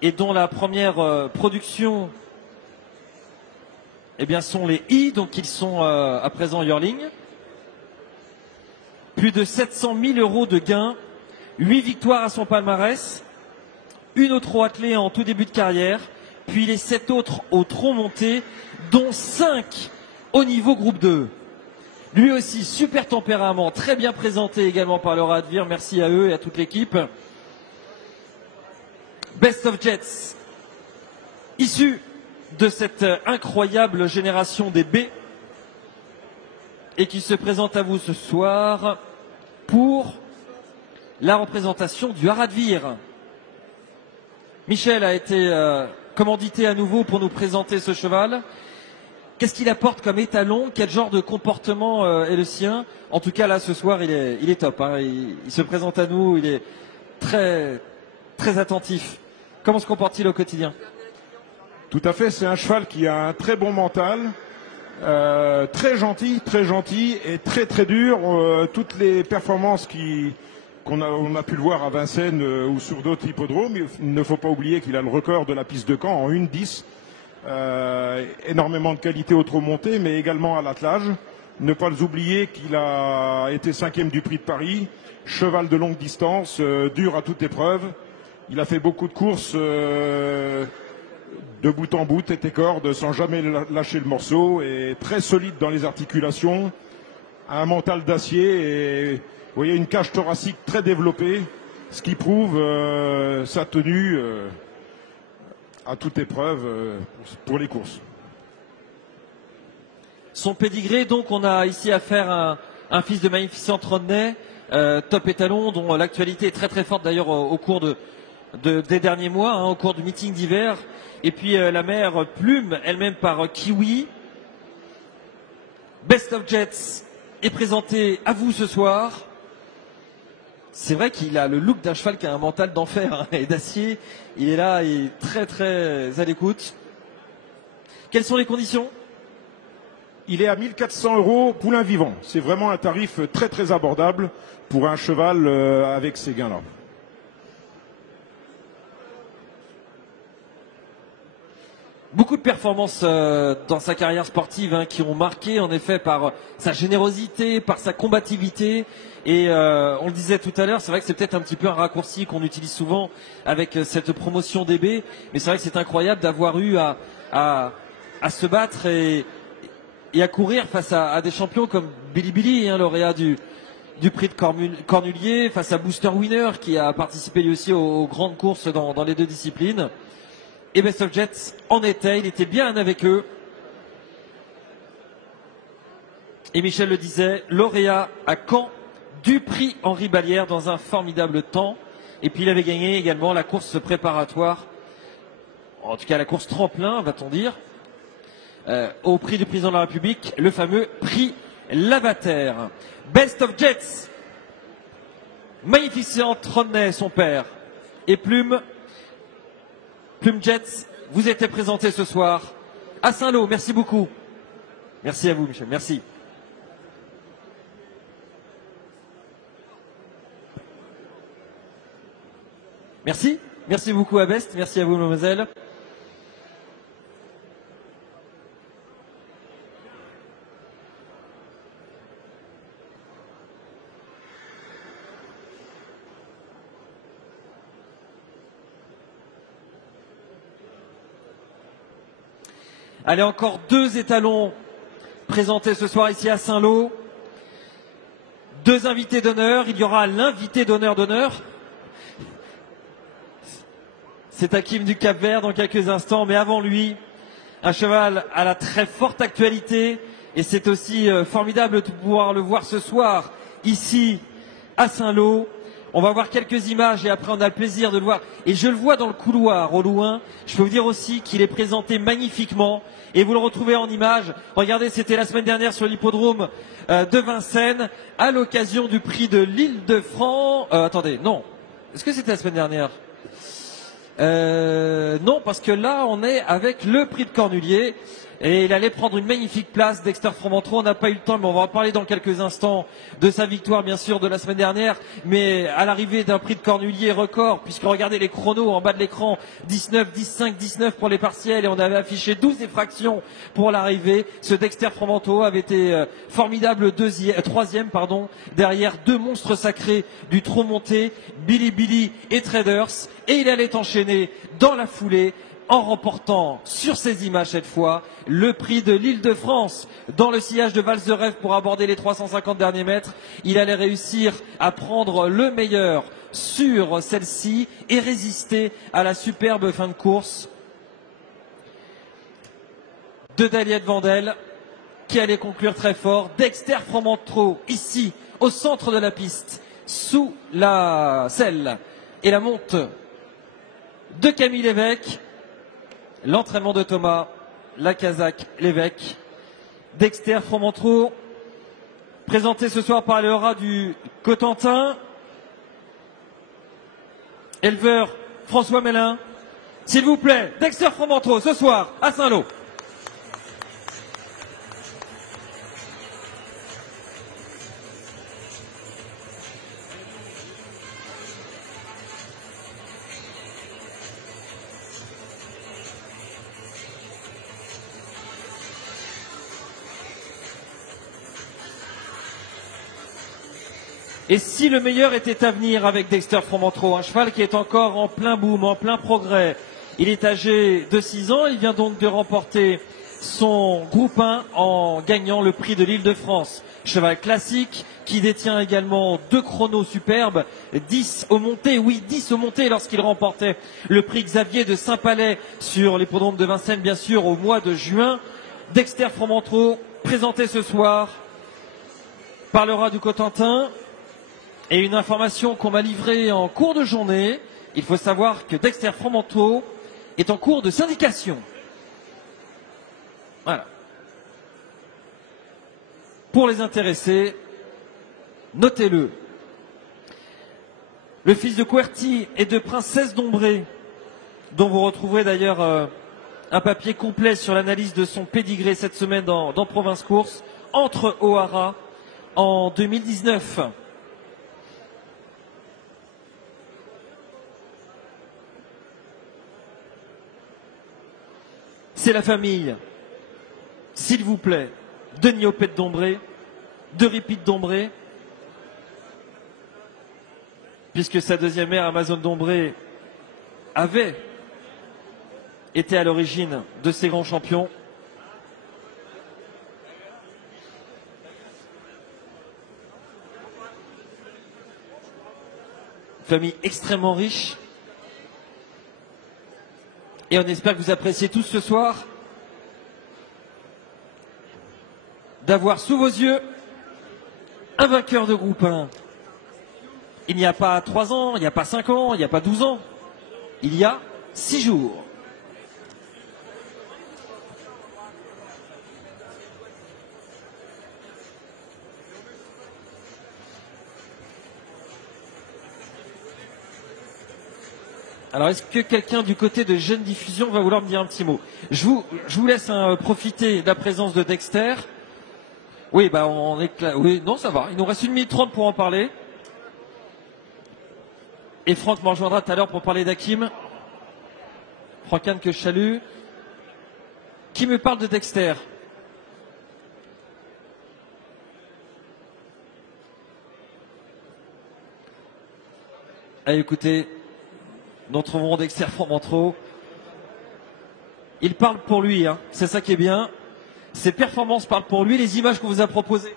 et dont la première production eh bien, sont les I, donc ils sont à présent yearling. Plus de 700 000 € de gains, 8 victoires à son palmarès, une au trot attelé en tout début de carrière, puis les 7 autres au trot monté, dont 5 au niveau groupe 2. Lui aussi, super tempérament, très bien présenté également par le Radvir, merci à eux et à toute l'équipe. Best of Jets, issu de cette incroyable génération des B et qui se présente à vous ce soir pour la représentation du Haradvir. Michel a été commandité à nouveau pour nous présenter ce cheval. Qu'est-ce qu'il apporte comme étalon? Quel genre de comportement est le sien? En tout cas là ce soir il est top, hein. Il se présente à nous, il est très, très attentif. Comment se comporte-t-il au quotidien? Tout à fait, c'est un cheval qui a un très bon mental, très gentil et très très dur. Toutes les performances on a pu le voir à Vincennes ou sur d'autres hippodromes, il ne faut pas oublier qu'il a le record de la piste de Caen en 1,10. Énormément de qualité au trot monté, mais également à l'attelage. Ne pas oublier qu'il a été 5e du prix de Paris, cheval de longue distance, dur à toute épreuve. Il a fait beaucoup de courses de bout en bout, tête et corde, sans jamais lâcher le morceau, et très solide dans les articulations, un mental d'acier et vous voyez une cage thoracique très développée, ce qui prouve sa tenue à toute épreuve pour les courses. Son pédigré, donc on a ici affaire à un fils de Magnificent Rodney, top étalon, dont l'actualité est très très forte d'ailleurs au cours des derniers mois, hein, au cours du meeting d'hiver. Et puis la mère Plume, elle-même par Kiwi. Best of Jets est présenté à vous ce soir. C'est vrai qu'il a le look d'un cheval qui a un mental d'enfer, hein, et d'acier. Il est là, il est très très à l'écoute. Quelles sont les conditions? Il est à 1 400 € poulain vivant. C'est vraiment un tarif très très abordable pour un cheval avec ces gains-là. Beaucoup de performances dans sa carrière sportive, hein, qui ont marqué en effet par sa générosité, par sa combativité. Et on le disait tout à l'heure, c'est vrai que c'est peut-être un petit peu un raccourci qu'on utilise souvent avec cette promotion DB. Mais c'est vrai que c'est incroyable d'avoir eu à se battre et à courir face à des champions comme Billy Billy, hein, lauréat du prix de Cornulier, face à Booster Winner qui a participé lui aussi aux grandes courses dans les deux disciplines. Et Best of Jets en était, il était bien avec eux. Et Michel le disait, lauréat à Caen du prix Henri Ballière dans un formidable temps. Et puis il avait gagné également la course préparatoire, en tout cas la course tremplin, va-t-on dire, au prix du président de la République, le fameux prix Lavater. Best of Jets, Magnificent Rodney, son père, et Plume Jets, vous étiez présenté ce soir à Saint-Lô. Merci beaucoup. Merci à vous, Michel. Merci. Merci. Merci beaucoup à Best. Merci à vous, mademoiselle. Allez, encore 2 étalons présentés ce soir ici à Saint-Lô. 2 invités d'honneur. Il y aura l'invité d'honneur. C'est Hakim du Cap-Vert dans quelques instants, mais avant lui, un cheval à la très forte actualité. Et c'est aussi formidable de pouvoir le voir ce soir ici à Saint-Lô. On va voir quelques images et après on a le plaisir de le voir. Et je le vois dans le couloir au loin. Je peux vous dire aussi qu'il est présenté magnifiquement. Et vous le retrouvez en images. Regardez, c'était la semaine dernière sur l'hippodrome de Vincennes à l'occasion du prix de l'Île-de-France. Attendez, non. Est-ce que c'était la semaine dernière? Non, parce que là on est avec le prix de Cornulier. Et il allait prendre une magnifique place, Dexter Fromentreau. On n'a pas eu le temps, mais on va en parler dans quelques instants de sa victoire, bien sûr, de la semaine dernière. Mais à l'arrivée d'un prix de Cornulier record, puisque regardez les chronos en bas de l'écran, 19, 15, 19 pour les partiels, et on avait affiché 12 effractions pour l'arrivée. Ce Dexter Fromentreau avait été formidable troisième, derrière 2 monstres sacrés du trot monté, Billy et Traders. Et il allait enchaîner dans la foulée, en remportant sur ces images cette fois le prix de l'Île-de-France dans le sillage de Valse de Rêve pour aborder les 350 derniers mètres. Il allait réussir à prendre le meilleur sur celle-ci et résister à la superbe fin de course de Daliette Vandel qui allait conclure très fort. Dexter Fromentreau ici au centre de la piste sous la selle et la monte de Camille Lévesque. L'entraînement de Thomas, la Kazakh, l'évêque, Dexter Fromentreau, présenté ce soir par les Horas du Cotentin, éleveur François Mélin. S'il vous plaît, Dexter Fromentreau ce soir à Saint-Lô. Et si le meilleur était à venir avec Dexter Fromentreau, un cheval qui est encore en plein boom, en plein progrès. Il est âgé de 6 ans, il vient donc de remporter son groupe 1 en gagnant le prix de l'Île-de-France. Cheval classique qui détient également 2 chronos superbes, 10 au monté, oui 10 au monté lorsqu'il remportait le prix Xavier de Saint-Palais sur l'hippodrome de Vincennes bien sûr au mois de juin. Dexter Fromentreau présenté ce soir par le rat du Cotentin. Et une information qu'on m'a livrée en cours de journée, il faut savoir que Dexter Fromentreau est en cours de syndication. Voilà. Pour les intéressés, notez-le. Le fils de Querty et de Princesse d'Ombré, dont vous retrouverez d'ailleurs un papier complet sur l'analyse de son pédigré cette semaine dans Province Course, entre O'Hara en 2019. C'est la famille, s'il vous plaît, de Niopette d'Ombré, de Ripide d'Ombré, puisque sa deuxième mère, Amazon d'Ombré, avait été à l'origine de ces grands champions. Famille extrêmement riche. Et on espère que vous appréciez tous ce soir d'avoir sous vos yeux un vainqueur de groupe 1. Il n'y a pas 3 ans, il n'y a pas 5 ans, il n'y a pas 12 ans. Il y a 6 jours. Alors, est-ce que quelqu'un du côté de Jeune Diffusion va vouloir me dire un petit mot? Je vous laisse profiter de la présence de Dexter. Oui, bah on est oui, non, ça va. Il nous reste 1 minute 30 pour en parler. Et Franck me rejoindra tout à l'heure pour parler d'Hakim. Franck Anne que je salue. Qui me parle de Dexter? Allez, écoutez. Nous trouverons Dexter Fromentreau. il parle pour lui, hein. C'est ça qui est bien. Ses performances parlent pour lui, les images qu'on vous a proposées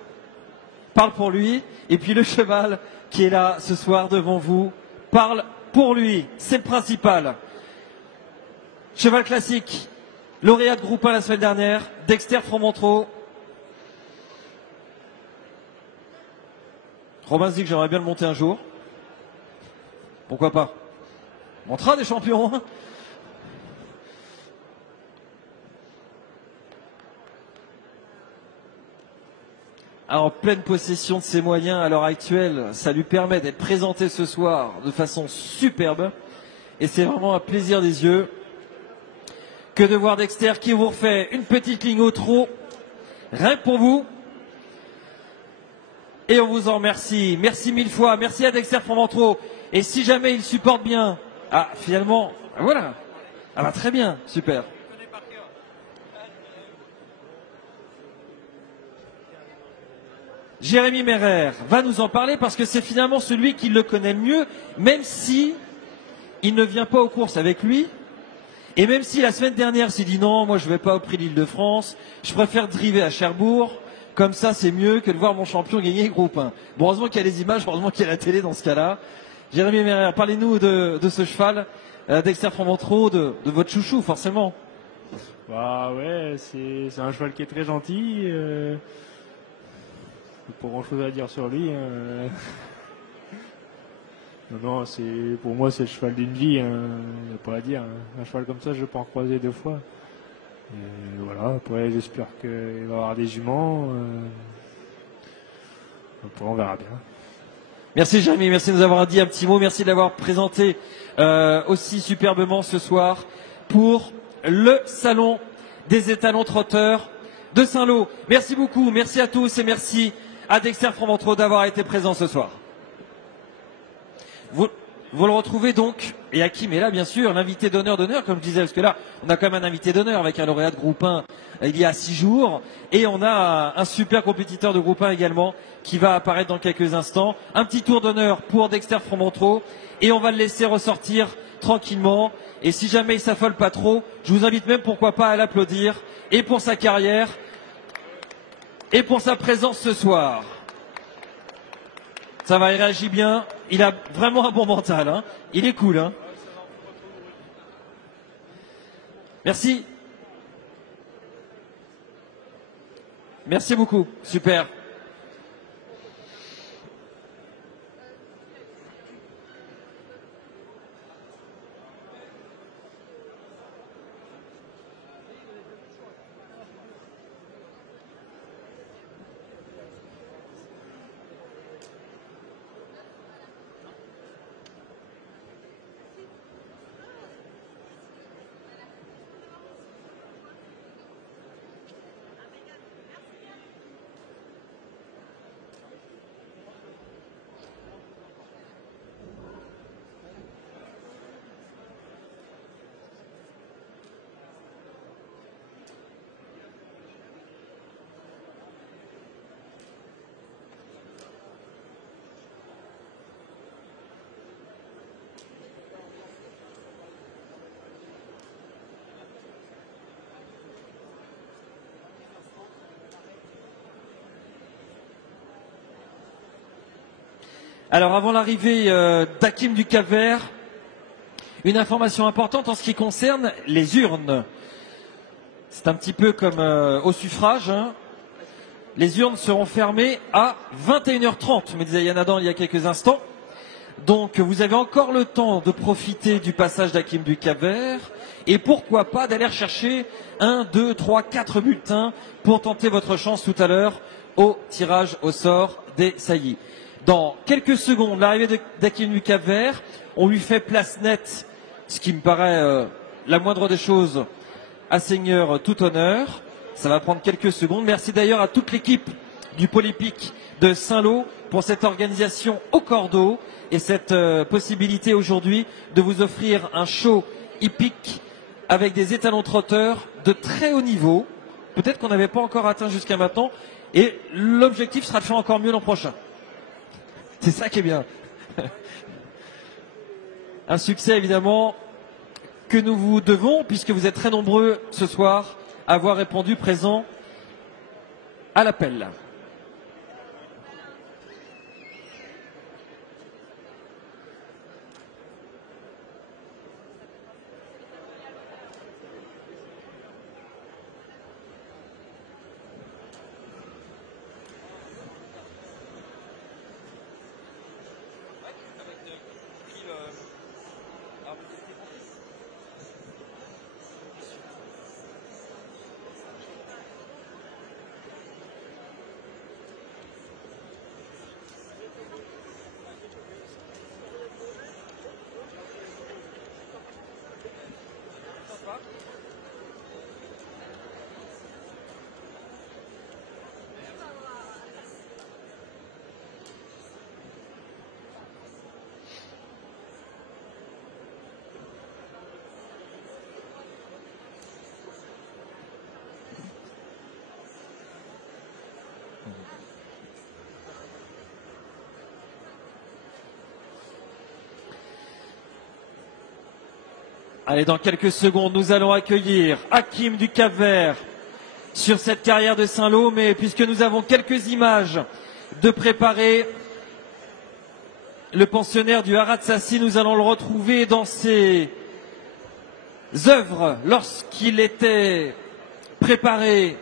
parlent pour lui, et puis le cheval qui est là ce soir devant vous parle pour lui, c'est le principal. Cheval classique, lauréat de groupe 1 la semaine dernière, Dexter Fromentreau. Robin se dit que j'aimerais bien le monter un jour. Pourquoi pas? On montera des champions. Hein. En pleine possession de ses moyens à l'heure actuelle, ça lui permet d'être présenté ce soir de façon superbe. Et c'est vraiment un plaisir des yeux que de voir Dexter qui vous refait une petite ligne au trot. Rien que pour vous. Et on vous en remercie. Merci mille fois. Merci à Dexter Fromentreau. Et si jamais il supporte bien... Ah, finalement, voilà. Ah bah très bien, super. Jérémy Merer va nous en parler parce que c'est finalement celui qui le connaît le mieux, même si il ne vient pas aux courses avec lui. Et même si la semaine dernière s'est dit non, moi je vais pas au Prix d'Île-de-France, je préfère driver à Cherbourg, comme ça c'est mieux que de voir mon champion gagner groupe 1. Bon, heureusement qu'il y a les images, heureusement qu'il y a la télé dans ce cas-là. Jérémy Merer, parlez-nous de ce cheval, Dexter Fromentreau, de votre chouchou forcément. Bah ouais, c'est un cheval qui est très gentil. Pas grand chose à dire sur lui. Non, pour moi c'est le cheval d'une vie, il n'y a pas à dire. Un cheval comme ça, je peux en croiser 2 fois. Et voilà, après j'espère qu'il va y avoir des juments. Après, on verra bien. Merci Jérémy, merci de nous avoir dit un petit mot, merci de l'avoir présenté aussi superbement ce soir pour le salon des étalons trotteurs de Saint-Lô. Merci beaucoup, merci à tous et merci à Dexter Fromentreau d'avoir été présent ce soir. Vous le retrouvez donc, et Hakim est là bien sûr, l'invité d'honneur, comme je disais, parce que là, on a quand même un invité d'honneur avec un lauréat de groupe 1 il y a 6 jours, et on a un super compétiteur de groupe 1 également, qui va apparaître dans quelques instants. Un petit tour d'honneur pour Dexter Fromentreau, et on va le laisser ressortir tranquillement, et si jamais il s'affole pas trop, je vous invite même pourquoi pas à l'applaudir, et pour sa carrière, et pour sa présence ce soir. Ça va, il réagit bien. Il a vraiment un bon mental. Hein. Il est cool. Hein. Merci. Merci beaucoup. Super. Alors avant l'arrivée d'Hakim du Cap-Vert, une information importante en ce qui concerne les urnes. C'est un petit peu comme au suffrage. Hein. Les urnes seront fermées à 21h30, me disait Yann Adam il y a quelques instants. Donc vous avez encore le temps de profiter du passage d'Hakim du Cap-Vert et pourquoi pas d'aller chercher 1, 2, 3, 4 bulletins pour tenter votre chance tout à l'heure au tirage au sort des saillies. Dans quelques secondes, l'arrivée d'Hakim du Cap-Vert, on lui fait place nette, ce qui me paraît la moindre des choses à Seigneur tout honneur. Ça va prendre quelques secondes. Merci d'ailleurs à toute l'équipe du Polypic de Saint-Lô pour cette organisation au cordeau et cette possibilité aujourd'hui de vous offrir un show hippique avec des étalons trotteurs de très haut niveau. Peut-être qu'on n'avait pas encore atteint jusqu'à maintenant et l'objectif sera de faire encore mieux l'an prochain. C'est ça qui est bien. Un succès évidemment que nous vous devons, puisque vous êtes très nombreux ce soir à avoir répondu présent à l'appel. Allez, dans quelques secondes, nous allons accueillir Hakim du Cap-Vert sur cette carrière de Saint-Lô, mais puisque nous avons quelques images de préparer, le pensionnaire du Haras de Sacy, nous allons le retrouver dans ses œuvres lorsqu'il était préparé,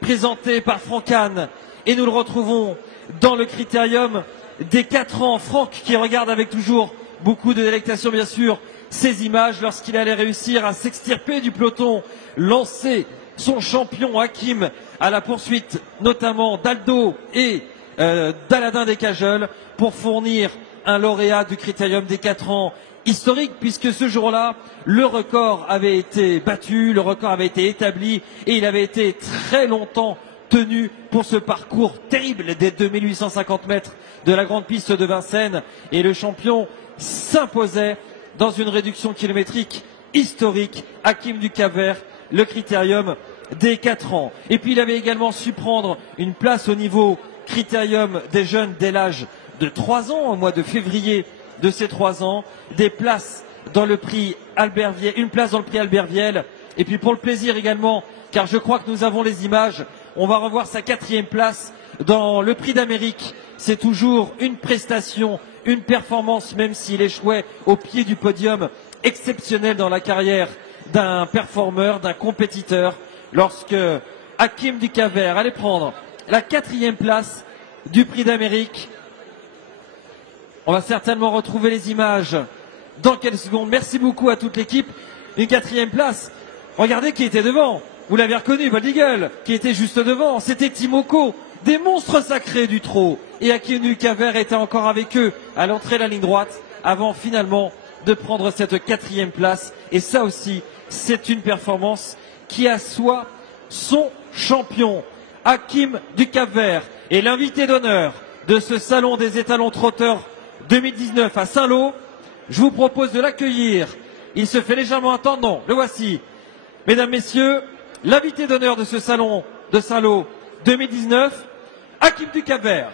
présenté par Franck Kahn, et nous le retrouvons dans le critérium des 4 ans. Franck qui regarde avec toujours beaucoup de délectation, bien sûr, ces images lorsqu'il allait réussir à s'extirper du peloton, lancer son champion Hakim à la poursuite notamment d'Aldo et d'Aladin Descajeul pour fournir un lauréat du critérium des 4 ans historique, puisque ce jour-là, le record avait été battu, le record avait été établi et il avait été très longtemps tenu pour ce parcours terrible des 2850 mètres de la grande piste de Vincennes, et le champion s'imposait dans une réduction kilométrique historique. Hakim du Cap-Vert, le critérium des 4 ans. Et puis il avait également su prendre une place au niveau critérium des jeunes dès l'âge de 3 ans, au mois de février de ces 3 ans, des places dans le prix Albert Viel, une place dans le prix Albert Viel. Et puis pour le plaisir également, car je crois que nous avons les images, on va revoir sa 4e place dans le prix d'Amérique. C'est toujours une prestation, une performance, même s'il échouait au pied du podium, exceptionnelle dans la carrière d'un performeur, d'un compétiteur, lorsque Hakim du Cap-Vert allait prendre la 4e place du prix d'Amérique. On va certainement retrouver les images dans quelques secondes. Merci beaucoup à toute l'équipe. Une 4e place. Regardez qui était devant. Vous l'avez reconnu, Bold Eagle, qui était juste devant. C'était Timoko, des monstres sacrés du trot. Et Hakim du Cap-Vert était encore avec eux à l'entrée de la ligne droite, avant finalement de prendre cette 4e place. Et ça aussi, c'est une performance qui assoit son champion. Hakim du Cap-Vert est l'invité d'honneur de ce salon des étalons trotteurs 2019 à Saint-Lô. Je vous propose de l'accueillir. Il se fait légèrement attendre. Non, le voici. Mesdames, Messieurs, l'invité d'honneur de ce salon de Saint-Lô 2019, Hakim du Cap-Vert.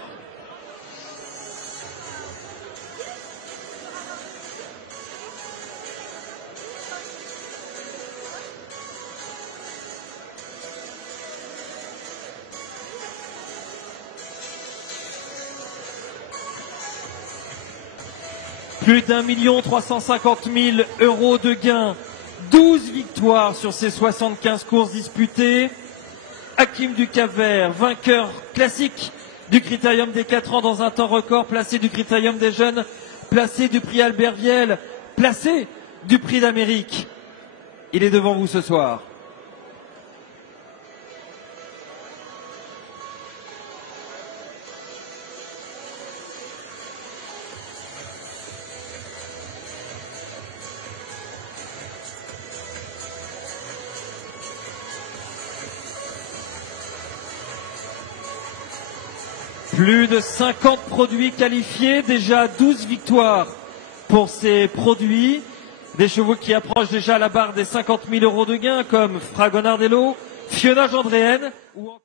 Plus d'1 350 000 € de gains, 12 victoires sur ces 75 courses disputées. Hakim du Cap-Vert, vainqueur classique du critérium des 4 ans dans un temps record, placé du critérium des jeunes, placé du prix Albert Viel, placé du prix d'Amérique. Il est devant vous ce soir. Plus de 50 produits qualifiés, déjà 12 victoires pour ces produits. Des chevaux qui approchent déjà la barre des 50 000 € de gains, comme Fragonardello, Fiona Gendréenne ou encore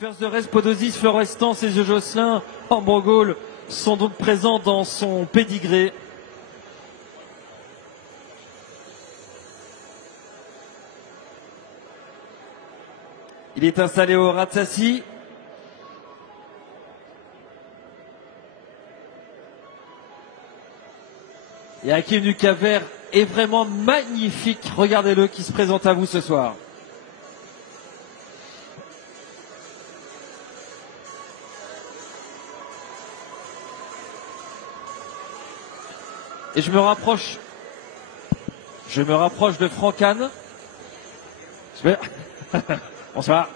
First de Res, Podosis, Florestance et Josselin Ambrogol sont donc présents dans son pédigré. Il est installé au Ratsassi. Et Hakim du Cap-Vert est vraiment magnifique. Regardez-le qui se présente à vous ce soir. Et je me rapproche de Francan. Bonsoir.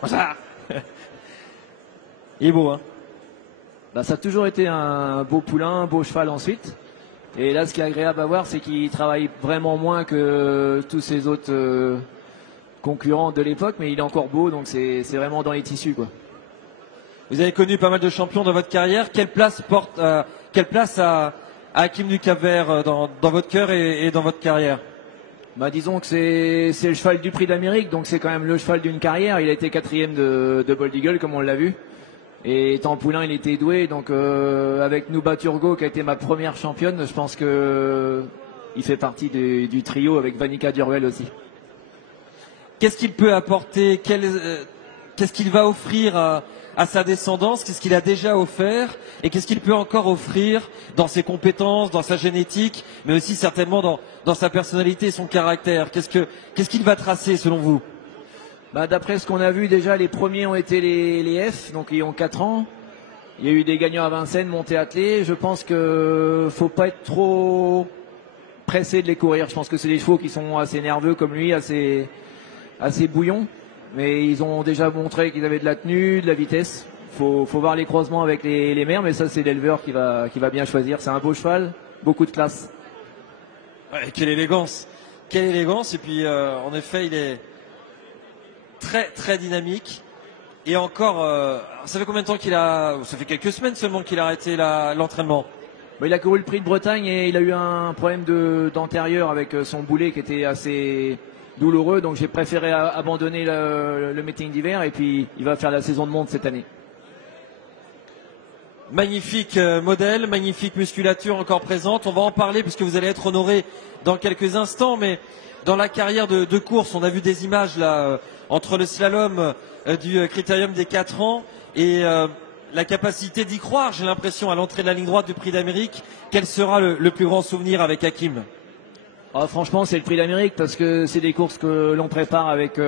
Bonsoir. Il est beau, hein? Bah, ça a toujours été un beau poulain, un beau cheval ensuite. Et là, ce qui est agréable à voir, c'est qu'il travaille vraiment moins que tous ses autres concurrents de l'époque, mais il est encore beau, donc c'est vraiment dans les tissus, quoi. Vous avez connu pas mal de champions dans votre carrière. Quelle place a Hakim du Cap-Vert dans votre cœur et dans votre carrière? Bah, disons que c'est le cheval du Prix d'Amérique, donc c'est quand même le cheval d'une carrière. Il a été 4e de Bold Eagle, comme on l'a vu. Et étant poulain, il était doué. Donc avec Nouba Turgot, qui a été ma première championne, je pense que il fait partie du trio avec Vanica Durwell aussi. Qu'est-ce qu'il peut apporter? Qu'est-ce qu'il va offrir à sa descendance? Qu'est-ce qu'il a déjà offert? Et qu'est-ce qu'il peut encore offrir dans ses compétences, dans sa génétique, mais aussi certainement dans sa personnalité et son caractère? Qu'est-ce qu'il va tracer selon vous? Bah, d'après ce qu'on a vu, déjà, les premiers ont été les F, donc ils ont 4 ans. Il y a eu des gagnants à Vincennes, montés attelés. Je pense que faut pas être trop pressé de les courir. Je pense que c'est des chevaux qui sont assez nerveux comme lui, assez bouillons. Mais ils ont déjà montré qu'ils avaient de la tenue, de la vitesse. Faut voir les croisements avec les mères, mais ça c'est l'éleveur qui va bien choisir. C'est un beau cheval, beaucoup de classe. Ouais, quelle élégance! Quelle élégance! Et puis en effet, il est très très dynamique. Et encore, ça fait combien de temps qu'il a? Ça fait quelques semaines seulement qu'il a arrêté l'entraînement. Bah, il a couru le Prix de Bretagne et il a eu un problème d'antérieur avec son boulet qui était assez douloureux. Donc j'ai préféré abandonner le meeting d'hiver et puis il va faire la saison de monde cette année. Magnifique modèle, magnifique musculature encore présente. On va en parler puisque vous allez être honoré dans quelques instants. Mais dans la carrière de course, on a vu des images là entre le slalom du critérium des 4 ans et la capacité d'y croire, j'ai l'impression, à l'entrée de la ligne droite du Prix d'Amérique. Quel sera le plus grand souvenir avec Hakim? Franchement, c'est le Prix d'Amérique parce que c'est des courses que l'on prépare avec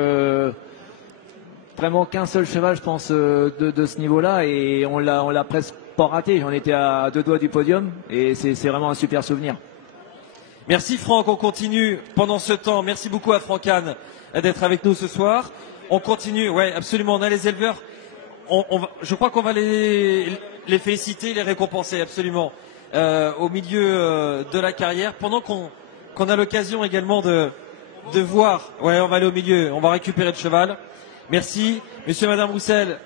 vraiment qu'un seul cheval, je pense, de ce niveau-là, et on l'a presque pas raté. J'en étais à 2 doigts du podium et c'est vraiment un super souvenir. Merci Franck, on continue pendant ce temps. Merci beaucoup à Franck-Anne d'être avec nous ce soir. On continue, ouais, absolument. On a les éleveurs. Je crois qu'on va les féliciter, les récompenser, absolument, au milieu de la carrière, pendant qu'on a l'occasion également de voir. Ouais, on va aller au milieu, on va récupérer le cheval. Merci, monsieur et madame Roussel.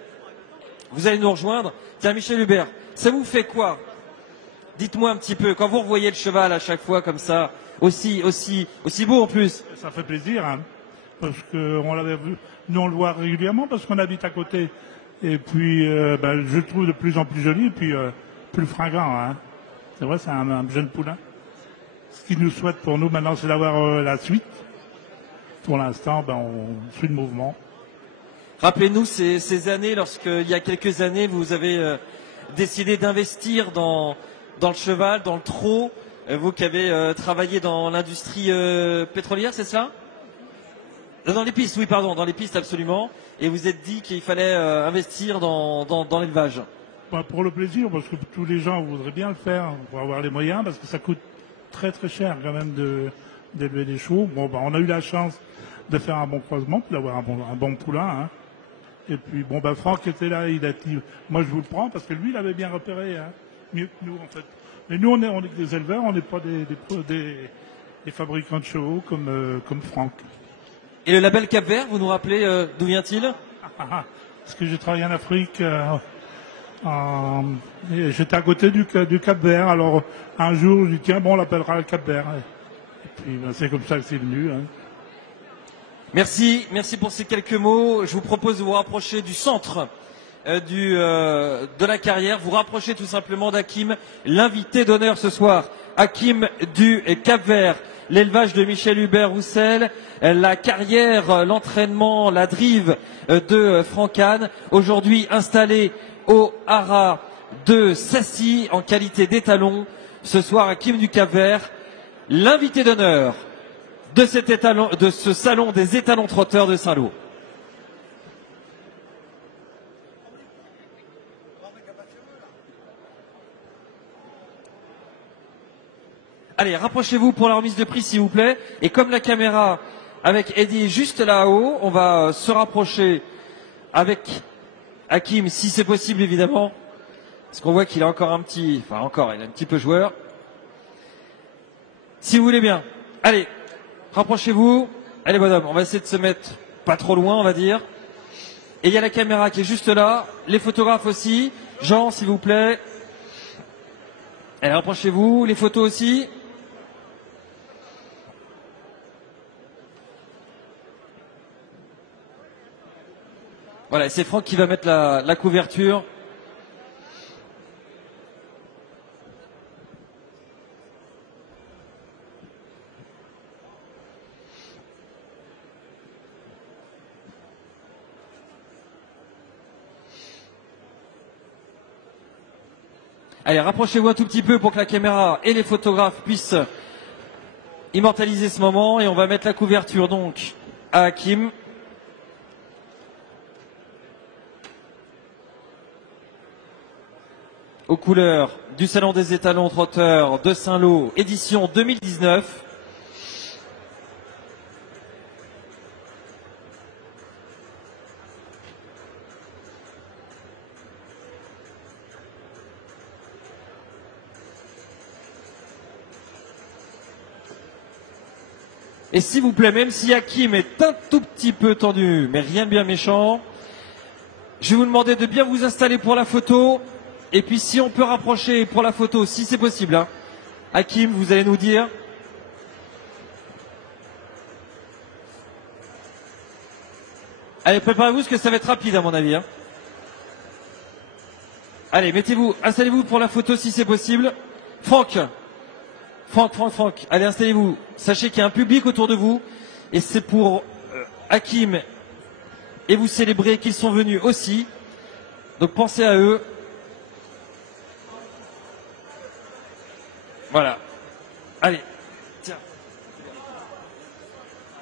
Vous allez nous rejoindre. Tiens, Michel Hubert, ça vous fait quoi? Dites-moi un petit peu, quand vous revoyez le cheval à chaque fois comme ça, aussi beau en plus. Ça fait plaisir, hein, parce qu'on l'avait vu, nous on le voit régulièrement parce qu'on habite à côté. Et puis, je le trouve de plus en plus joli et puis plus fringant. Hein. C'est vrai, c'est un jeune poulain. Ce qu'il nous souhaite pour nous maintenant, c'est d'avoir la suite. Pour l'instant, on suit le mouvement. Rappelez-nous ces années, lorsqu'il y a quelques années, vous avez décidé d'investir dans le cheval, dans le trot. Vous qui avez travaillé dans l'industrie pétrolière, c'est cela? Dans les pistes, oui, pardon, dans les pistes, absolument. Et vous êtes dit qu'il fallait investir dans l'élevage. Pour le plaisir, parce que tous les gens voudraient bien le faire pour avoir les moyens, parce que ça coûte très très cher quand même d'élever des chevaux. On a eu la chance de faire un bon croisement, d'avoir un bon poulain. Hein. Et puis, Franck était là, il a dit, moi je vous le prends, parce que lui, il avait bien repéré, hein, mieux que nous, en fait. Mais nous, on est des éleveurs, on n'est pas des fabricants de chevaux comme Franck. Et le label Cap-Vert, vous nous rappelez d'où vient-il? Parce que j'ai travaillé en Afrique, j'étais à côté du Cap-Vert, alors un jour, je dis tiens, on l'appellera le Cap-Vert. Et puis c'est comme ça que c'est venu. Hein. Merci pour ces quelques mots. Je vous propose de vous rapprocher du centre de la carrière, vous rapprocher tout simplement d'Hakim, l'invité d'honneur ce soir. Hakim du Cap-Vert, l'élevage de Michel Hubert Roussel, la carrière, l'entraînement, la drive de Franck Anne, aujourd'hui installé au Haras de Sassy en qualité d'étalon. Ce soir, Hakim du Cap-Vert, l'invité d'honneur de ce salon des étalons trotteurs de Saint-Lô. Allez, rapprochez-vous pour la remise de prix, s'il vous plaît. Et comme la caméra avec Eddie est juste là-haut, on va se rapprocher avec Hakim, si c'est possible, évidemment. Parce qu'on voit qu'il a encore il est un petit peu joueur. Si vous voulez bien. Allez, rapprochez-vous. Allez, bonhomme, on va essayer de se mettre pas trop loin, on va dire. Et il y a la caméra qui est juste là. Les photographes aussi. Jean, s'il vous plaît. Allez, rapprochez-vous. Les photos aussi. Voilà, c'est Franck qui va mettre la couverture. Allez, rapprochez-vous un tout petit peu pour que la caméra et les photographes puissent immortaliser ce moment. Et on va mettre la couverture donc à Hakim. Aux couleurs du Salon des étalons trotteurs de Saint-Lô, édition 2019. Et s'il vous plaît, même si Hakim est un tout petit peu tendu, mais rien de bien méchant, je vais vous demander de bien vous installer pour la photo. Et puis si on peut rapprocher pour la photo, si c'est possible. Hein. Hakim, vous allez nous dire. Allez, préparez-vous parce que ça va être rapide à mon avis. Hein. Allez, installez-vous pour la photo si c'est possible. Franck. Allez, installez-vous. Sachez qu'il y a un public autour de vous. Et c'est pour Hakim et vous célébrer qu'ils sont venus aussi. Donc pensez à eux. Voilà. Allez, tiens.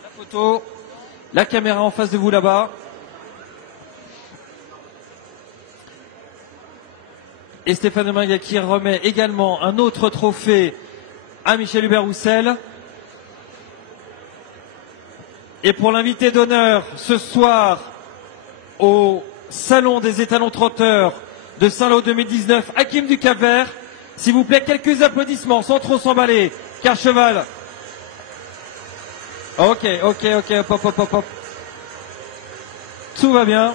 La photo. La caméra en face de vous là-bas. Et Stéphane Domingue qui remet également un autre trophée à Michel Hubert Roussel. Et pour l'invité d'honneur ce soir au Salon des étalons trotteurs de Saint-Lô 2019, Hakim du Cap-Vert. S'il vous plaît, quelques applaudissements sans trop s'emballer, car cheval. Ok, hop. Tout va bien.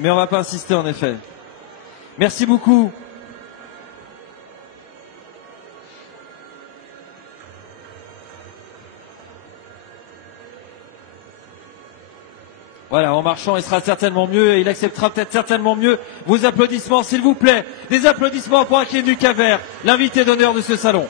Mais on va pas insister en effet. Merci beaucoup. Voilà, en marchant, il sera certainement mieux et il acceptera peut-être certainement mieux vos applaudissements, s'il vous plaît. Des applaudissements pour Hakim du Cap-Vert, l'invité d'honneur de ce salon.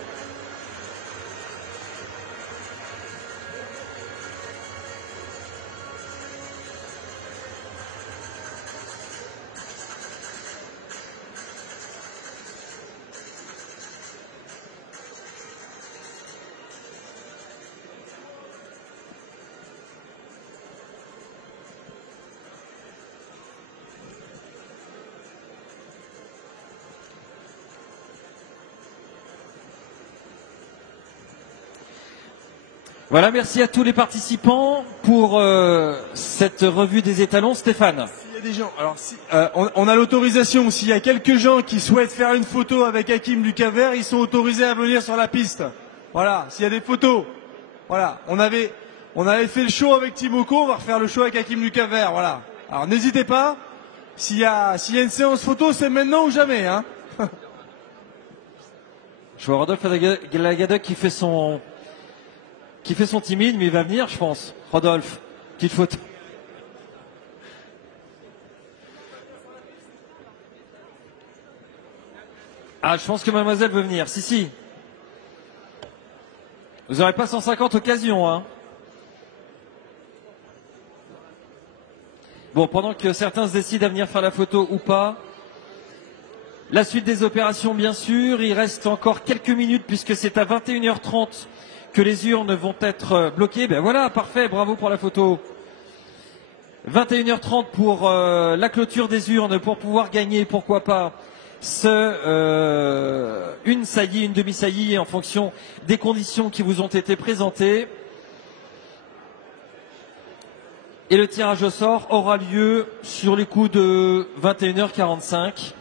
Voilà, merci à tous les participants pour cette revue des étalons. Stéphane. S'il y a des gens, alors on a l'autorisation, s'il y a quelques gens qui souhaitent faire une photo avec Hakim du Cap-Vert, ils sont autorisés à venir sur la piste. Voilà, s'il y a des photos. Voilà, on avait fait le show avec Timoko, on va refaire le show avec Hakim du Cap-Vert, voilà. Alors n'hésitez pas, s'il y a une séance photo, c'est maintenant ou jamais, hein. Je vois Rodolphe Lagadec qui fait son qui fait son timide, mais il va venir, je pense. Rodolphe, petite photo. Ah, je pense que mademoiselle veut venir. Si, si. Vous n'aurez pas 150 occasions, hein. Bon, pendant que certains se décident à venir faire la photo ou pas, la suite des opérations, bien sûr. Il reste encore quelques minutes puisque c'est à 21h30 que les urnes vont être bloquées. Ben voilà, parfait, bravo pour la photo. 21h30 pour la clôture des urnes pour pouvoir gagner, pourquoi pas, une saillie, une demi-saillie en fonction des conditions qui vous ont été présentées. Et le tirage au sort aura lieu sur les coups de 21h45.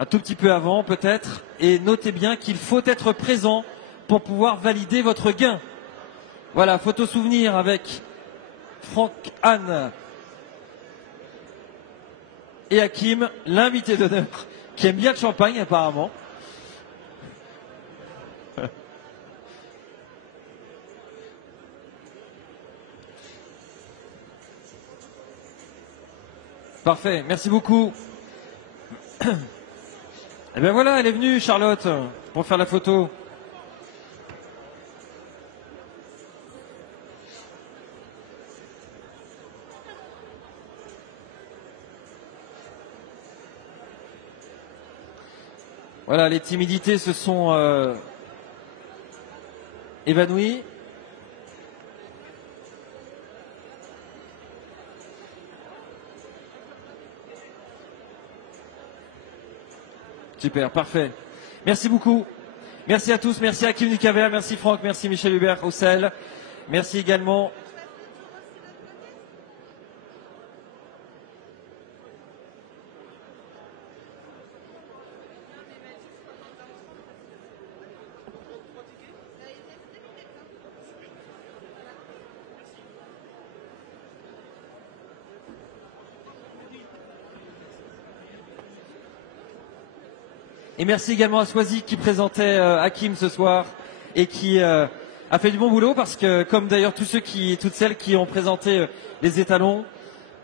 Un tout petit peu avant peut-être. Et notez bien qu'il faut être présent pour pouvoir valider votre gain. Voilà, photo souvenir avec Franck, Anne et Hakim, l'invité d'honneur, qui aime bien le champagne apparemment. Parfait, merci beaucoup. Et bien voilà, elle est venue, Charlotte, pour faire la photo. Voilà, les timidités se sont évanouies. Super, parfait. Merci beaucoup. Merci à tous. Merci à Kim Ducaver, merci Franck, merci Michel Hubert Roussel. Merci également. Et merci également à Swazik qui présentait Hakim ce soir et qui a fait du bon boulot parce que, comme d'ailleurs toutes celles qui ont présenté les étalons,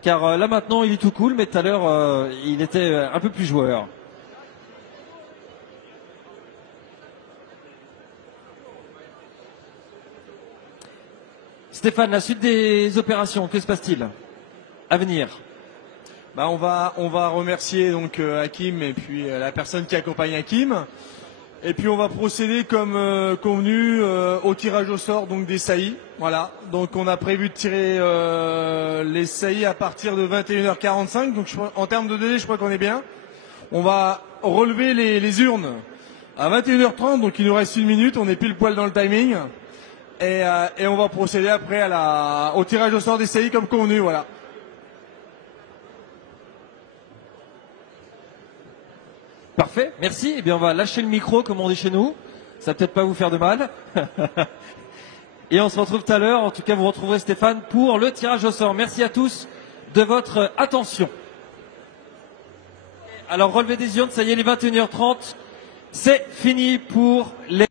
car là maintenant il est tout cool, mais tout à l'heure il était un peu plus joueur. Stéphane, la suite des opérations, que se passe-t-il à venir? Bah on va remercier donc Hakim et puis la personne qui accompagne Hakim. Et puis on va procéder comme convenu au tirage au sort donc des saillies. Voilà. Donc on a prévu de tirer les saillies à partir de 21h45. Donc en termes de délai, je crois qu'on est bien. On va relever les urnes à 21h30. Donc il nous reste 1 minute. On est pile poil dans le timing. Et on va procéder après au tirage au sort des saillies comme convenu. Voilà. Parfait, merci. Eh bien, on va lâcher le micro, comme on dit chez nous. Ça va peut-être pas vous faire de mal. Et on se retrouve tout à l'heure. En tout cas, vous retrouverez Stéphane pour le tirage au sort. Merci à tous de votre attention. Alors, relevez des urnes. Ça y est, les 21h30. C'est fini pour les...